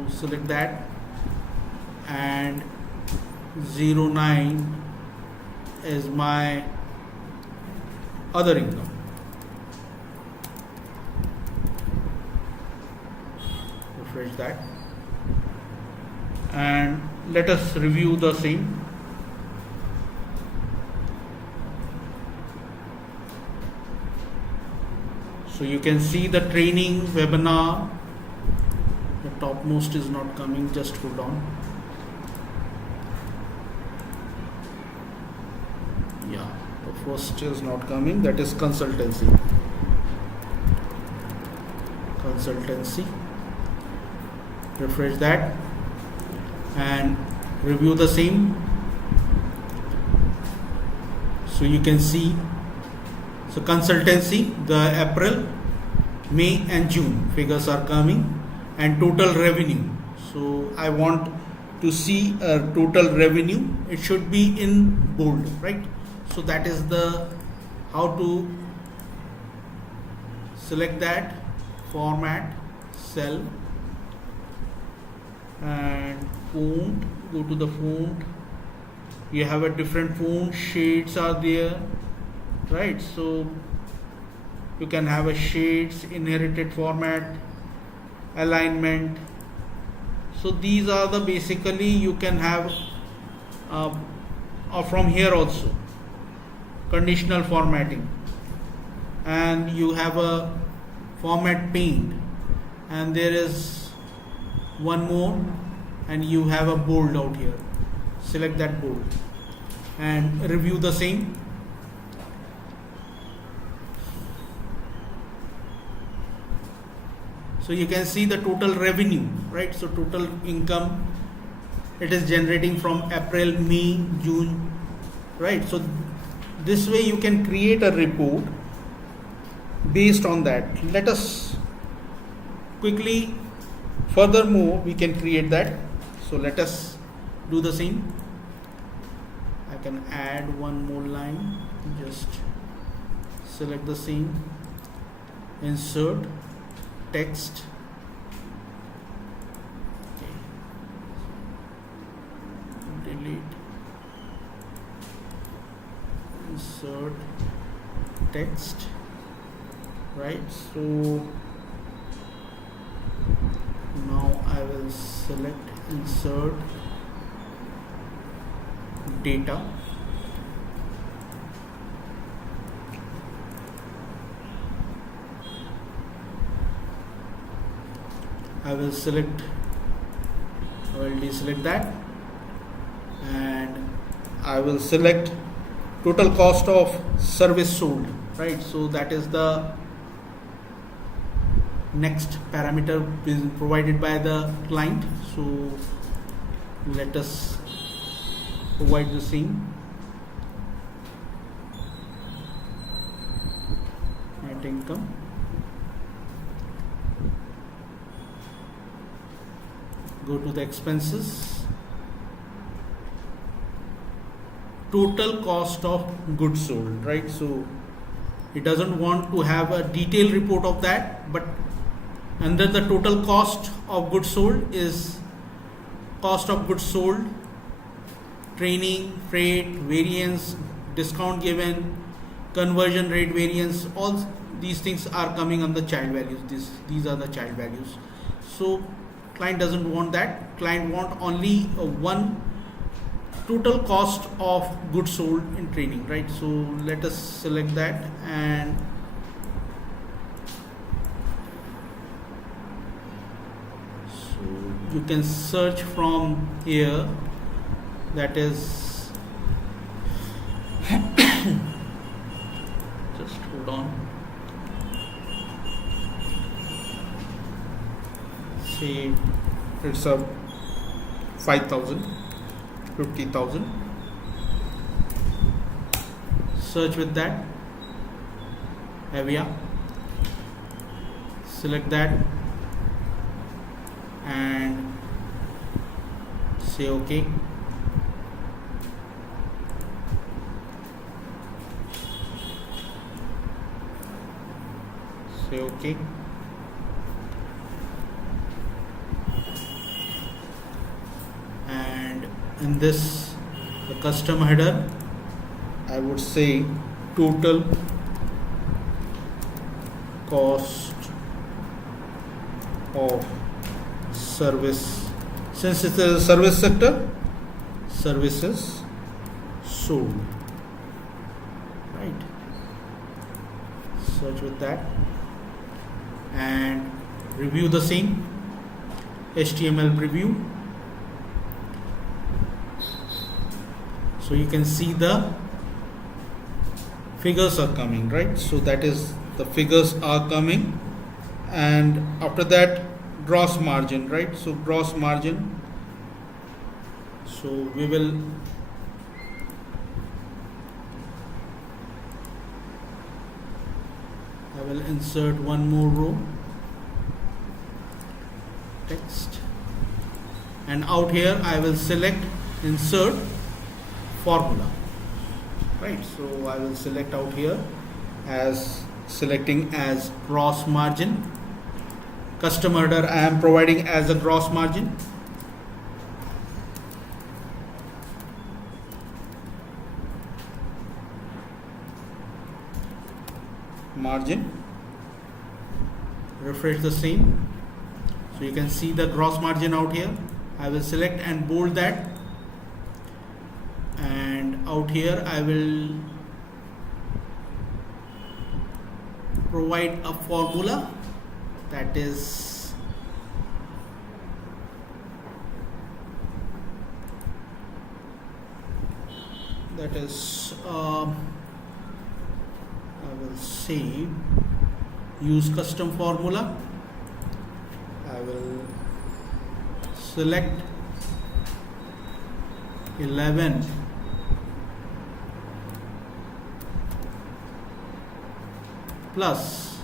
select that, and 09 is my other income. Refresh that, and let us review the same. So you can see the training webinar, the topmost is not coming, just hold on. Yeah, the first is not coming, that is consultancy. Refresh that and review the same. So you can see, so consultancy, the April, May and June figures are coming, and total revenue. So I want to see a total revenue. It should be in bold, right? So that is the how to select that, format, cell, and font. Go to the font. You have a different font, shades are there, right? So you can have a shades, inherited format, alignment, So these are the basically you can have from here also conditional formatting, and you have a format paint, and there is one more, and you have a bold out here. Select that bold and review the same. So you can see the total revenue, right? So total income it is generating from April, May, June, right? So this way you can create a report based on that. Let us quickly, furthermore, we can create that. So let us do the same. I can add one more line, just select the same, insert text, okay. Delete, insert text, right? So now I will select insert data, I will deselect that, and I will select total cost of service sold, right? So that is the next parameter provided by the client. So let us provide the same. Net income, go to the expenses, total cost of goods sold, right? So it doesn't want to have a detailed report of that, but under the total cost of goods sold is cost of goods sold, training, freight, variance, discount given, conversion rate variance, all these things are coming on the child values. These are the child values. So client doesn't want that. Client want only one total cost of goods sold in training, right? So let us select that, and so you can search from here, that is just hold on, say it's a 5,000, 50,000, search with that, Avia, select that and say OK. Say OK. And in this, the custom header, I would say total cost of service, since it's a service sector, services sold, right? Search with that and review the same, HTML preview. So you can see the figures are coming, right? So that is, the figures are coming, and after that gross margin, right? So gross margin, so I will insert one more row, text, and out here I will select insert formula, right? So I will select out here as selecting as gross margin, custom order I am providing as a gross margin, refresh the same. So you can see the gross margin out here, I will select and bold that, and out here I will provide a formula that is I will say use custom formula. I will select 11 plus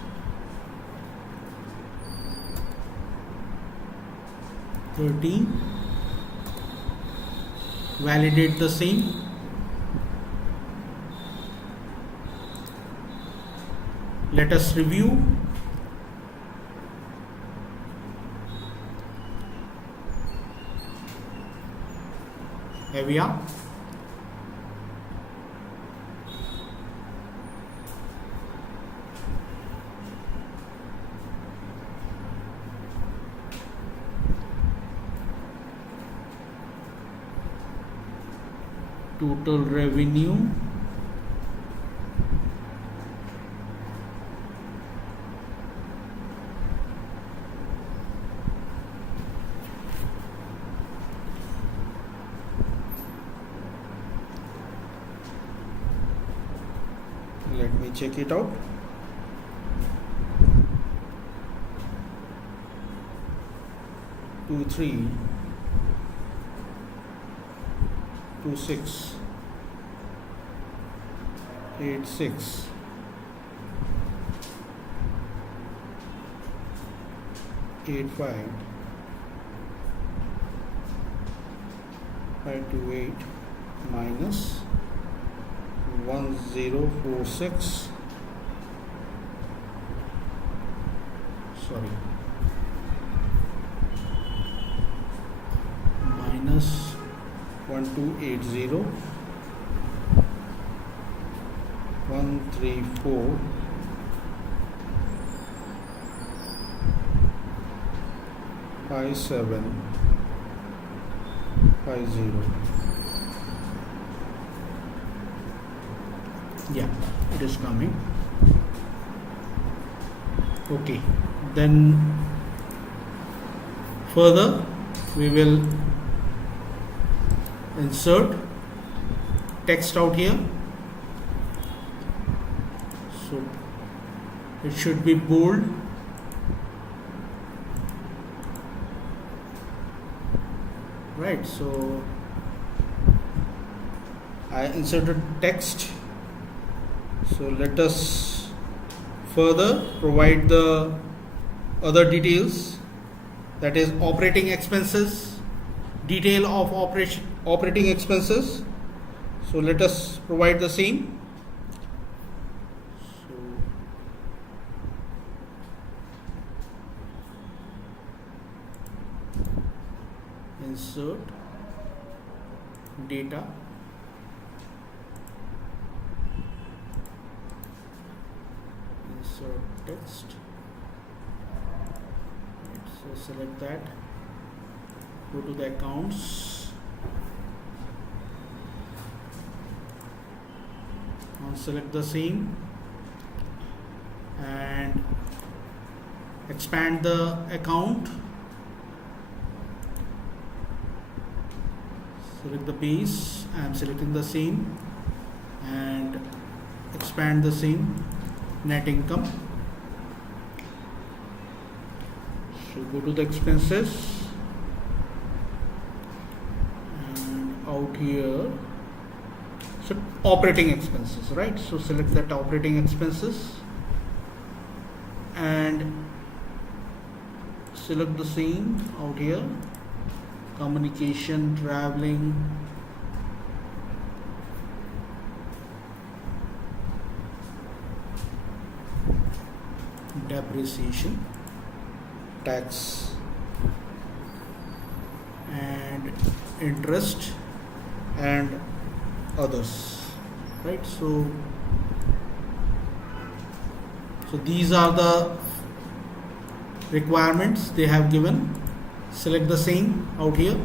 13, validate the same. Let us review. Here we are. Total revenue, let me check it out. Two three 26 86 85 528 minus 1046, sorry, minus 1280 134 5750. Yeah, it is coming. Okay, then further we will insert text out here. So it should be bold. Right, so I inserted text. So let us further provide the other details, that is operating expenses, detail of operating expenses. So let us provide the same. So insert data, insert text. Right, so select that, go to the accounts, now select the same and expand the account, select the base. I am selecting the same and expand the same, net income. So go to the expenses and out here, so operating expenses, right? So select that operating expenses and select the same out here, communication, traveling, depreciation, tax and interest and others, right? So these are the requirements they have given. select the same out here.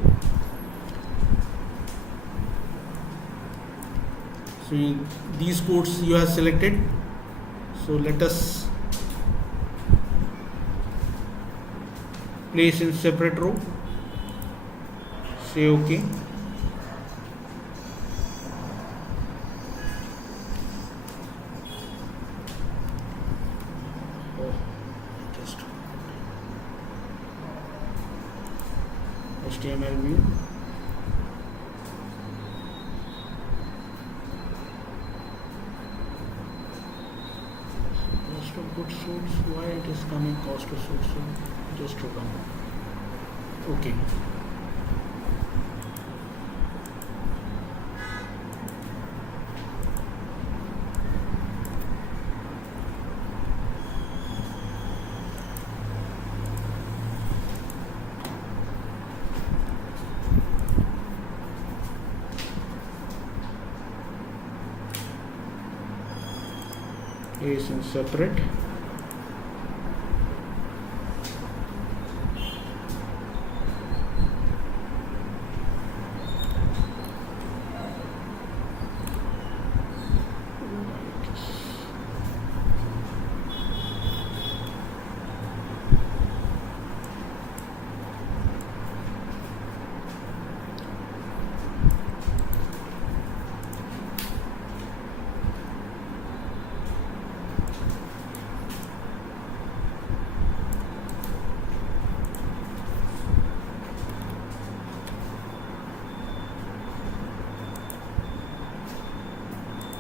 So these codes you have selected. So let us place in separate row. Say OK. HTML view. Cost of goods sold. Why it is coming cost of goods sold? Just to come. Okay. Is in separate.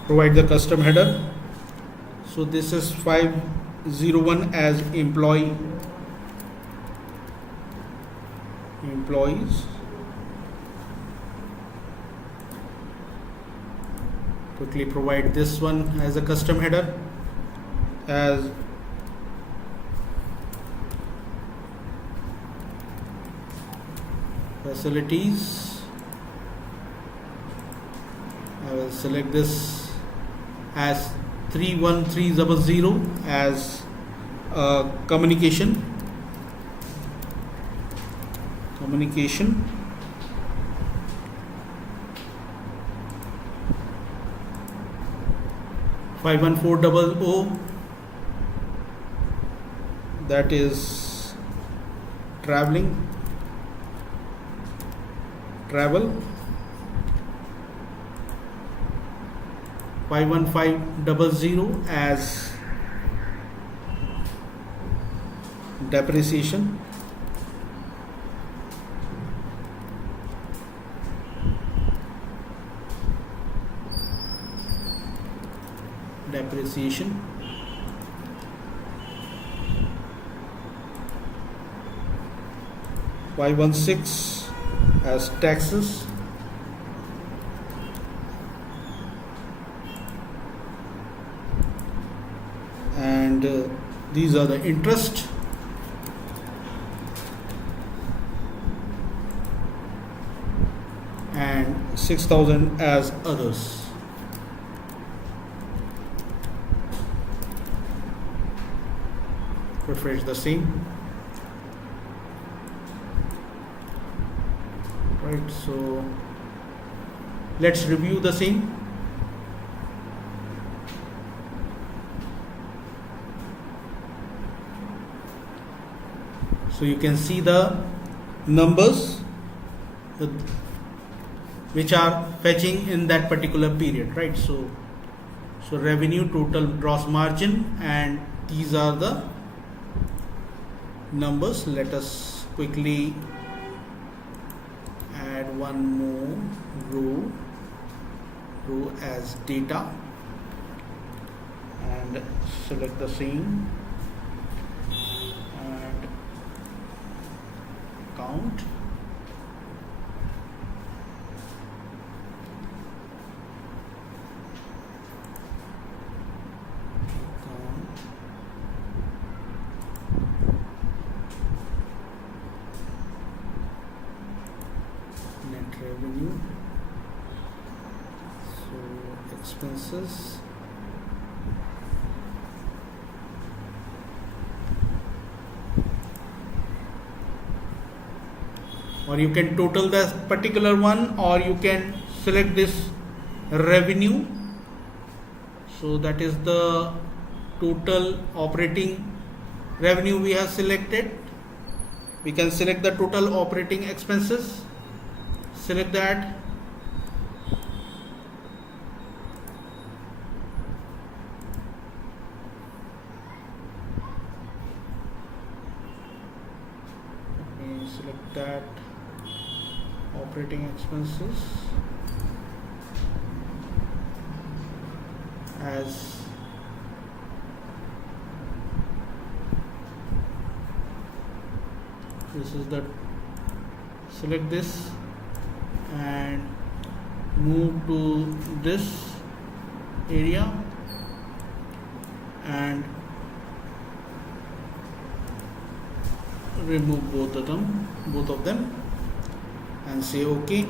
Provide the custom header. So this is 501 as employees. Quickly provide this one as a custom header as facilities. I will select this as 31300 as communication. 51400, that is travel. 51500 as depreciation. Depreciation. 516 as taxes. And these are the interest. And 6,000 as others. Refresh the same. Right, so let's review the same. So you can see the numbers which are fetching in that particular period, right? So revenue, total gross margin, and these are the numbers. Let us quickly add one more row as data and select the same and count. Net revenue, so expenses, or you can total this particular one, or you can select this revenue. So that is the total operating revenue we have selected. We can select the total operating expenses, select that, select that operating expenses as this is the, select this and move to this area and remove both of them and say OK.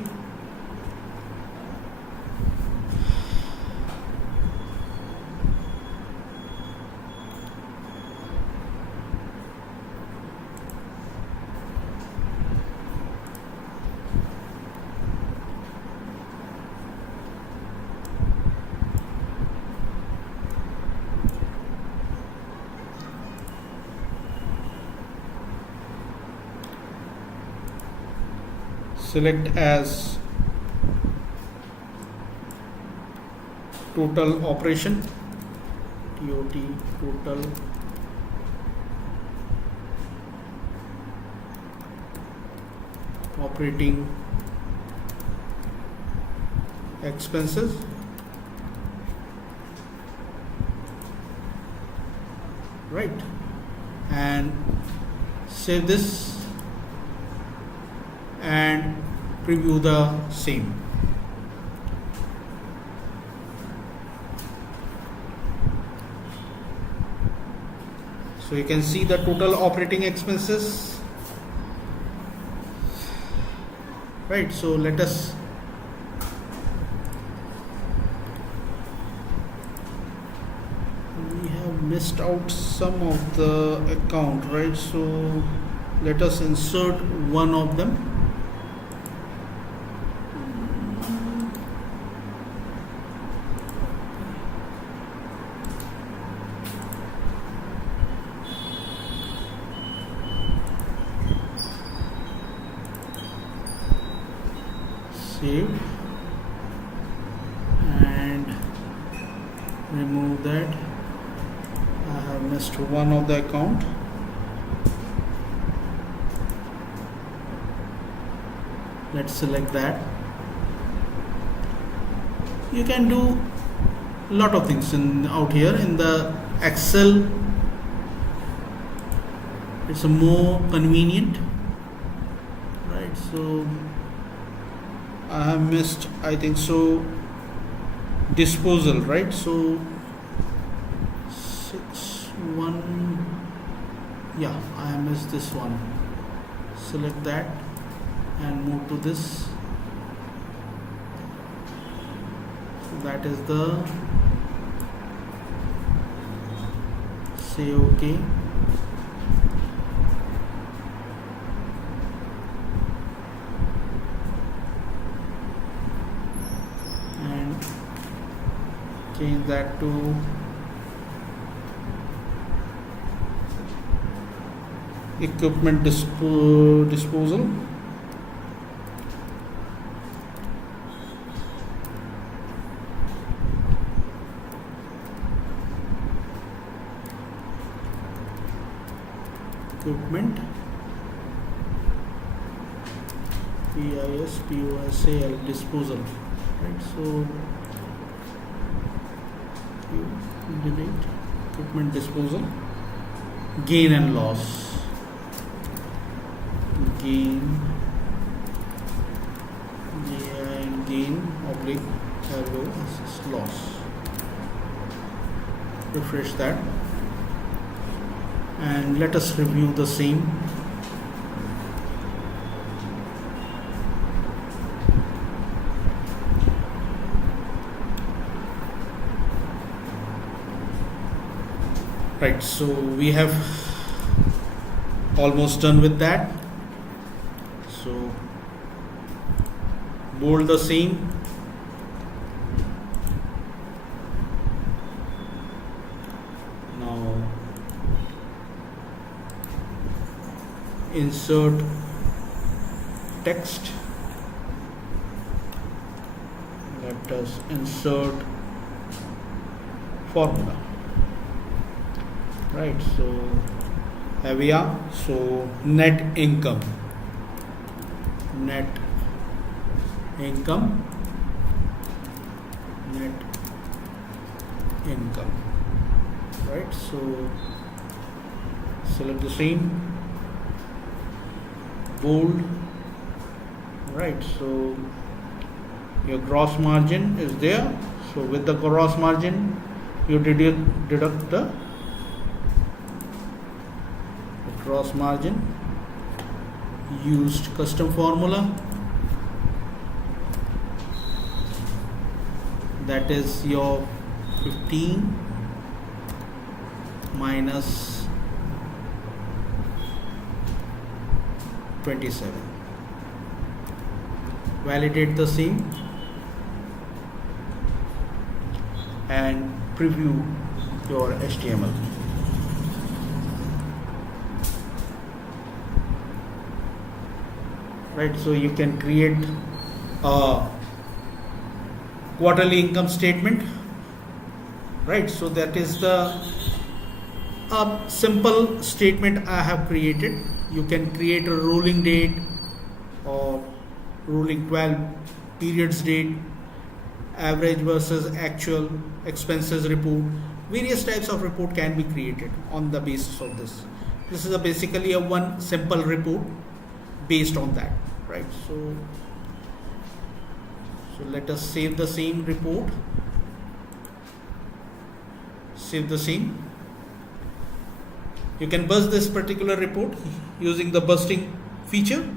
Select as total operation, TOT, total operating expenses, right, and save this and preview the same. So you can see the total operating expenses, right? So let us we have missed out some of the account, right? So let us insert one of them. Save and remove that. I have missed one of the account. Let's select that. You can do a lot of things out here in the Excel. It's more convenient, right? So I have missed, I think so, disposal, right? So 6-1, yeah, I have missed this one. Select that and move to this. So that is the, say OK. Change that to equipment disposal. Equipment BISPOSAL disposal, right? So delete equipment disposal, gain and loss, gain oblique loss. Refresh that and let us review the same. Right, so we have almost done with that. So bold the same, now insert text, let us insert formula, right? So here we are. So net income, net income, right? So select the same, bold, right? So your gross margin is there. So with the gross margin, you deduct the gross margin, used custom formula, that is your 15 minus 27. Validate the same and preview your HTML. Right, so you can create a quarterly income statement, right? So that is the simple statement I have created. You can create a rolling date or rolling 12 periods date, average versus actual, expenses report. Various types of report can be created on the basis of this. This is basically a one simple report based on that, right? So let us save the same report, save the same. You can burst this particular report using the bursting feature.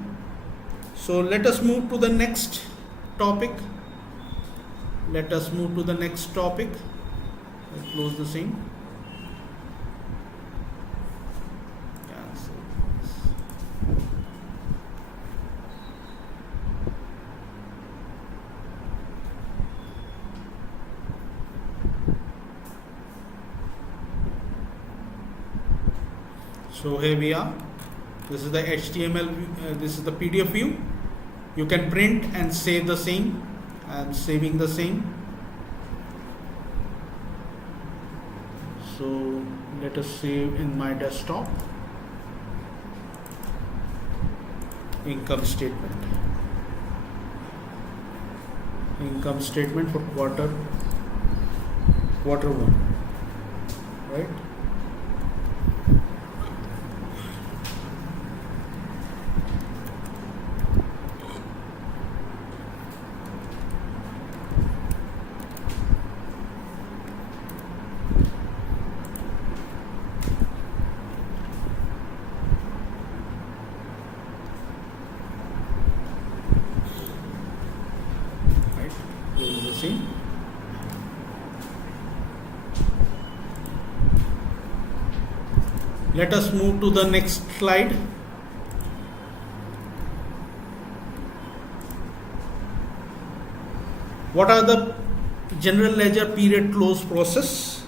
So let us move to the next topic. Let's close the same. So here we are. This is the HTML, this is the PDF view. You can print and save the same. I am saving the same. So let us save in my desktop. Income statement. Income statement for quarter 1, right? Let us move to the next slide. What are the general ledger period close process?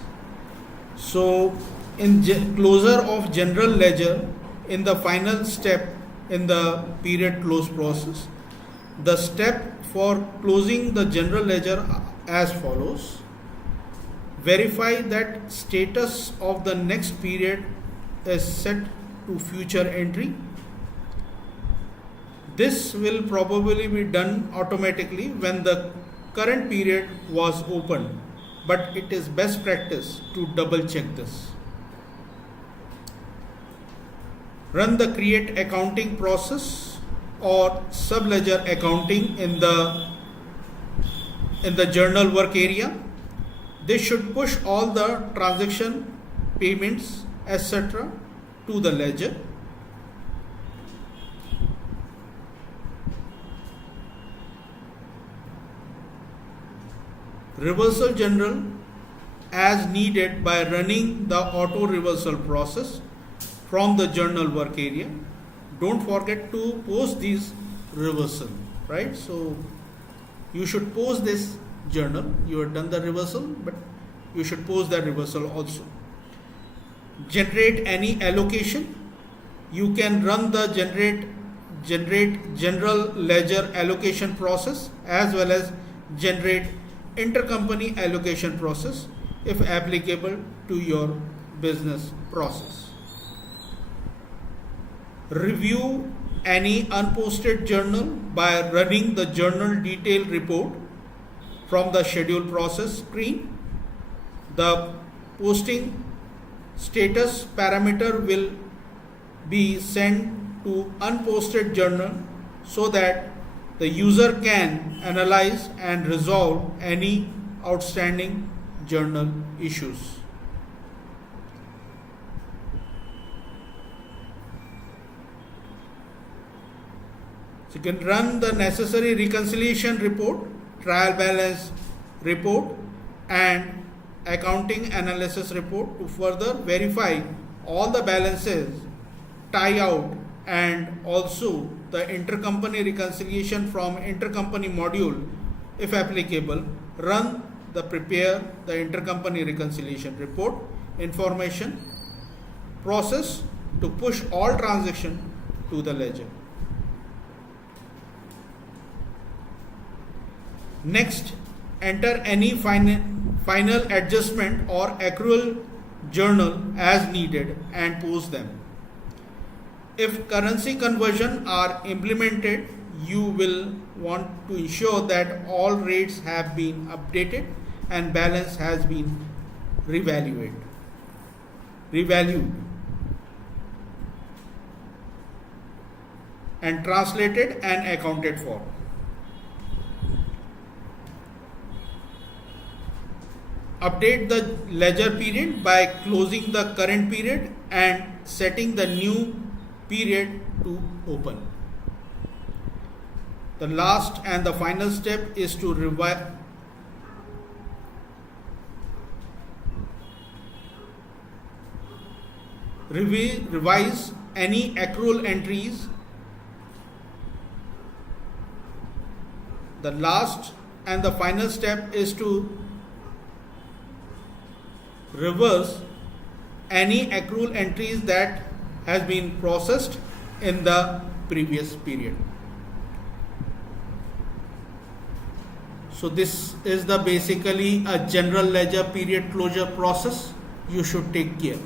So in closure of general ledger, in the final step in the period close process, the step for closing the general ledger as follows. Verify that status of the next period is set to future entry. This will probably be done automatically when the current period was opened, but it is best practice to double check this. Run the create accounting process or subledger accounting in the journal work area. This should push all the transaction, payments, etc. to the ledger. Reversal general as needed by running the auto reversal process from the journal work area. Don't forget to post these reversal, right? So you should post this journal. You have done the reversal, but you should post that reversal also. Generate any allocation. You can run the generate general ledger allocation process as well as generate intercompany allocation process if applicable to your business process. Review any unposted journal by running the journal detail report from the schedule process screen. The posting status parameter will be sent to unposted journal so that the user can analyze and resolve any outstanding journal issues. So you can run the necessary reconciliation report, trial balance report, and accounting analysis report to further verify all the balances, tie out, and also the intercompany reconciliation from intercompany module if applicable. Run the prepare the intercompany reconciliation report information process to push all transactions to the ledger. Next, enter any final adjustment or accrual journal as needed and post them. If currency conversion are implemented, you will want to ensure that all rates have been updated and balance has been revalued and translated and accounted for. Update the ledger period by closing the current period and setting the new period to open. The last and the final step is to revise any accrual entries. The last and the final step is to reverse any accrual entries that has been processed in the previous period. So this is the basically a general ledger period closure process you should take care.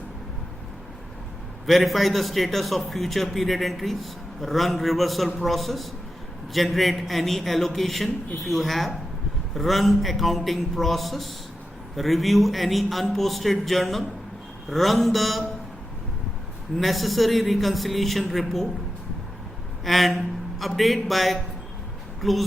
Verify the status of future period entries, run reversal process, generate any allocation if you have, run accounting process, review any unposted journal, run the necessary reconciliation report, and update by closing